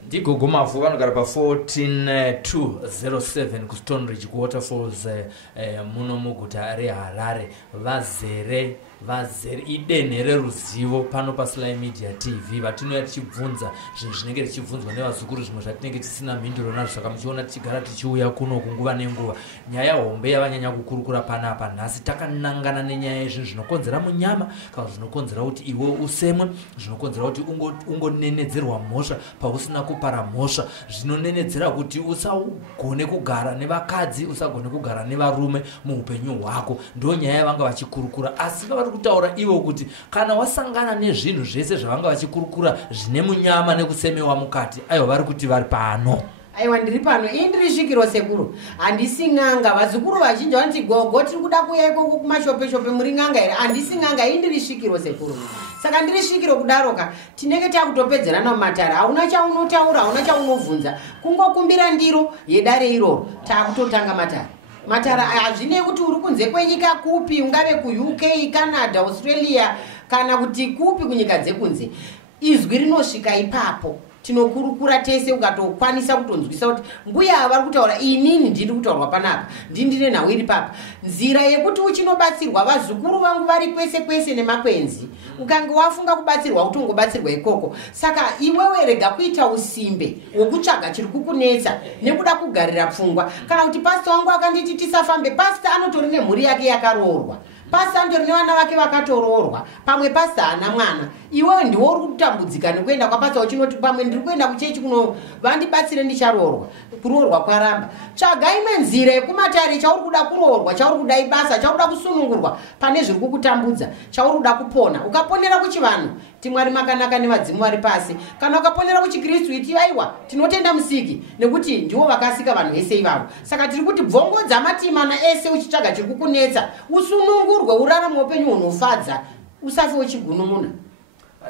Ndigogo MAVHU vanogara pa 14207 kuStonebridge kuWaterfalls muno muguta reHarare. Vazere idene reruzivo pano pa Sly Media TV vatinoya tichibvunza zvinhu zvinenge tichibvunzwa nevazukuru, zvimwe zvatinenge tisina mhinduro nazvo. Saka muchiona tichigara tichiuya kuno kunguva nenguva. Nyaya hombe yavanyanya kukurukura panapa nhasi takanangana nenyaya yezvinhu zvinokonzera munyama, kana zvinokonzera kuti iwe usemwe, zvinokonzera kuti ungonenedzerwa mhosva pausina kupara mhosva, zvinonenedzera kuti usagone kugara nevakadzi, usagone kugara nevarume muupenyu hwako. Ndo nyaya yavanga vachikurukura. Asi vari kutaura ivo kuti kana wasangana nezvinhu zvese zvavanga vachikurukura zvine munyama nekusemewa mukati, aiwa vari kuti vari pano. Aiwa ndiri pano, indiri svikiro sekuru. Handisi ng'anga. Vazukuru vazhinji vanoti gogo tiri kuda kuuya ikoko kumashope muri ng'anga here. Handisi ng'anga, indiri svikiro sekuru. Saka ndiri svikiro kudaroka tinenge takutopedzerana mumatara. Hauna chaunotaura, hauna chaunobvunza. Kungokumbira ndiro yedare iroro takutotanga matara. Matara hazvinei kuti uri kunze kwenyika kupi, ungave kuUK, Canada, Australia kana kuti kupi kunyika dzekunze. Izwi rinosvika ipapo. Tinokurukura tese ukatokwanisa kutonzwisa kuti mbuya vari kutaura inini ndiri kutaurwa panapa, ndindine nhau iri papa. Nzira yekuti uchinobatsirwa vazukuru vangu vari kwese kwese nemakwenzi. Ukange wafunga kubatsirwa utongobatsirwa ikoko. Saka iwewe rega kuita usimbe wokutsvaga chiri kukunetsa nekuda kugarira pfungwa. Kana kuti pasita wangu akanditi tisafambe, pasita anotori nemhuri yake yakaroorwa. Pasita andori nevana vake vakatoroorwa. Pamwe pasita hana mwana. Iwewe ndiwo uri kutambudzika nekuenda kwapasita uchinoti pamwe ndiri kuenda kuchechi kuno vandibatsire ndicharoorwa. Kuroorwa kwaramba. Tsvaga imwe nzira yekumatare chauri kuda kuroorwa, chauri kuda ibasa, chauri kuda kusunungurwa pane zviri kukutambudza, chauri kuda kupona. Ukaponera kuchivanhu, tiMwari makanaka nevadzimu vari pasi. Kana ukaponera kuchiKristu iti aiwa tinotenda musiki nekuti ndiwo vakasika vanhu vese ivavo. Saka tiri kuti bvongodza matimana ese uchitsvaga chiri kukunetsa, usunungurwe urarame upenyu hunofadza, usafe uchigunun'una.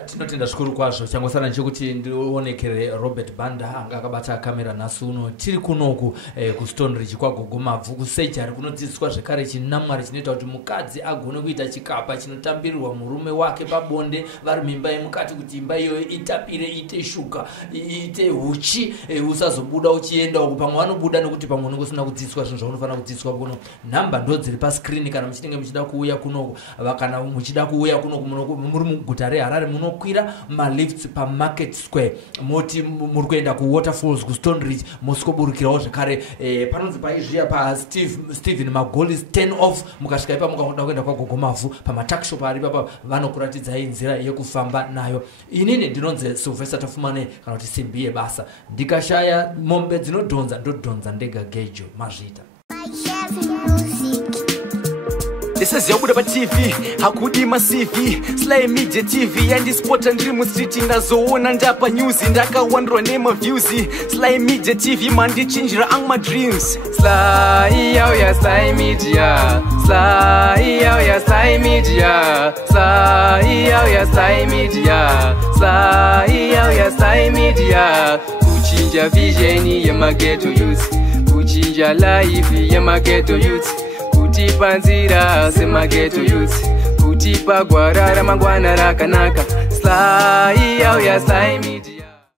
Tinotenda zvikuru kwazvo. Changosara nchekuti ndionekere Robert Banda anga akabata kamera nhasi uno tiri kunoku kuStone Ridge kwagogo Mavhu kusurgery kunodzidziswa zvekare chinamwari chinoita kuti mukadzi agone kuita chikapa chinotambirirwa murume wake pabonde vari mimba yemukati kuti imba iyoyo itapire ite shuka ite huchi usazobuda uchienda uko pamwe vanobuda nekuti pamwe unenge usina kudzidziswa zvinhu zvaunofanira kudzidziswa kuno. Nhamba ndo dziri pascreen kana muchinenge muchida kuuya kunoku kana muchida kuuya kunoku muri muguta reHarare munokwira malifts paMarket Square moti muri kuenda kuWaterfalls kuStone Ridge mosikoburukirawo zvekare panonzi paizviya paSteven Magolis 10 off mukasvika ipa mukaoda kuenda kwagogo Mavhu pamatakshop ari papa vanokuratidzai nzira yekufamba nayo. Inini ndinonzi Silvester tafumane kana kuti simbi yebasa ndikashaya mombe dzinodhonza ndodhonza ndega gejo mazvita. This is Yabuda TV, hakudi masivi Sly Media TV, yandispota ndiri mustreet ndazoona ndapa news ndakawandwa neMAVHUs. Sly Media TV mandichinjira my dreams. Sly ya Sly Media, Sly ya Sly Media, Sly ya Sly Media, Sly ya Sly Media. Kuchinja vision ya ghetto youth, kuchinja life ya ghetto youth, kutipa nzira semageto youth, kutipa gwara ramangwana rakanaka. Sly ya Sly Media.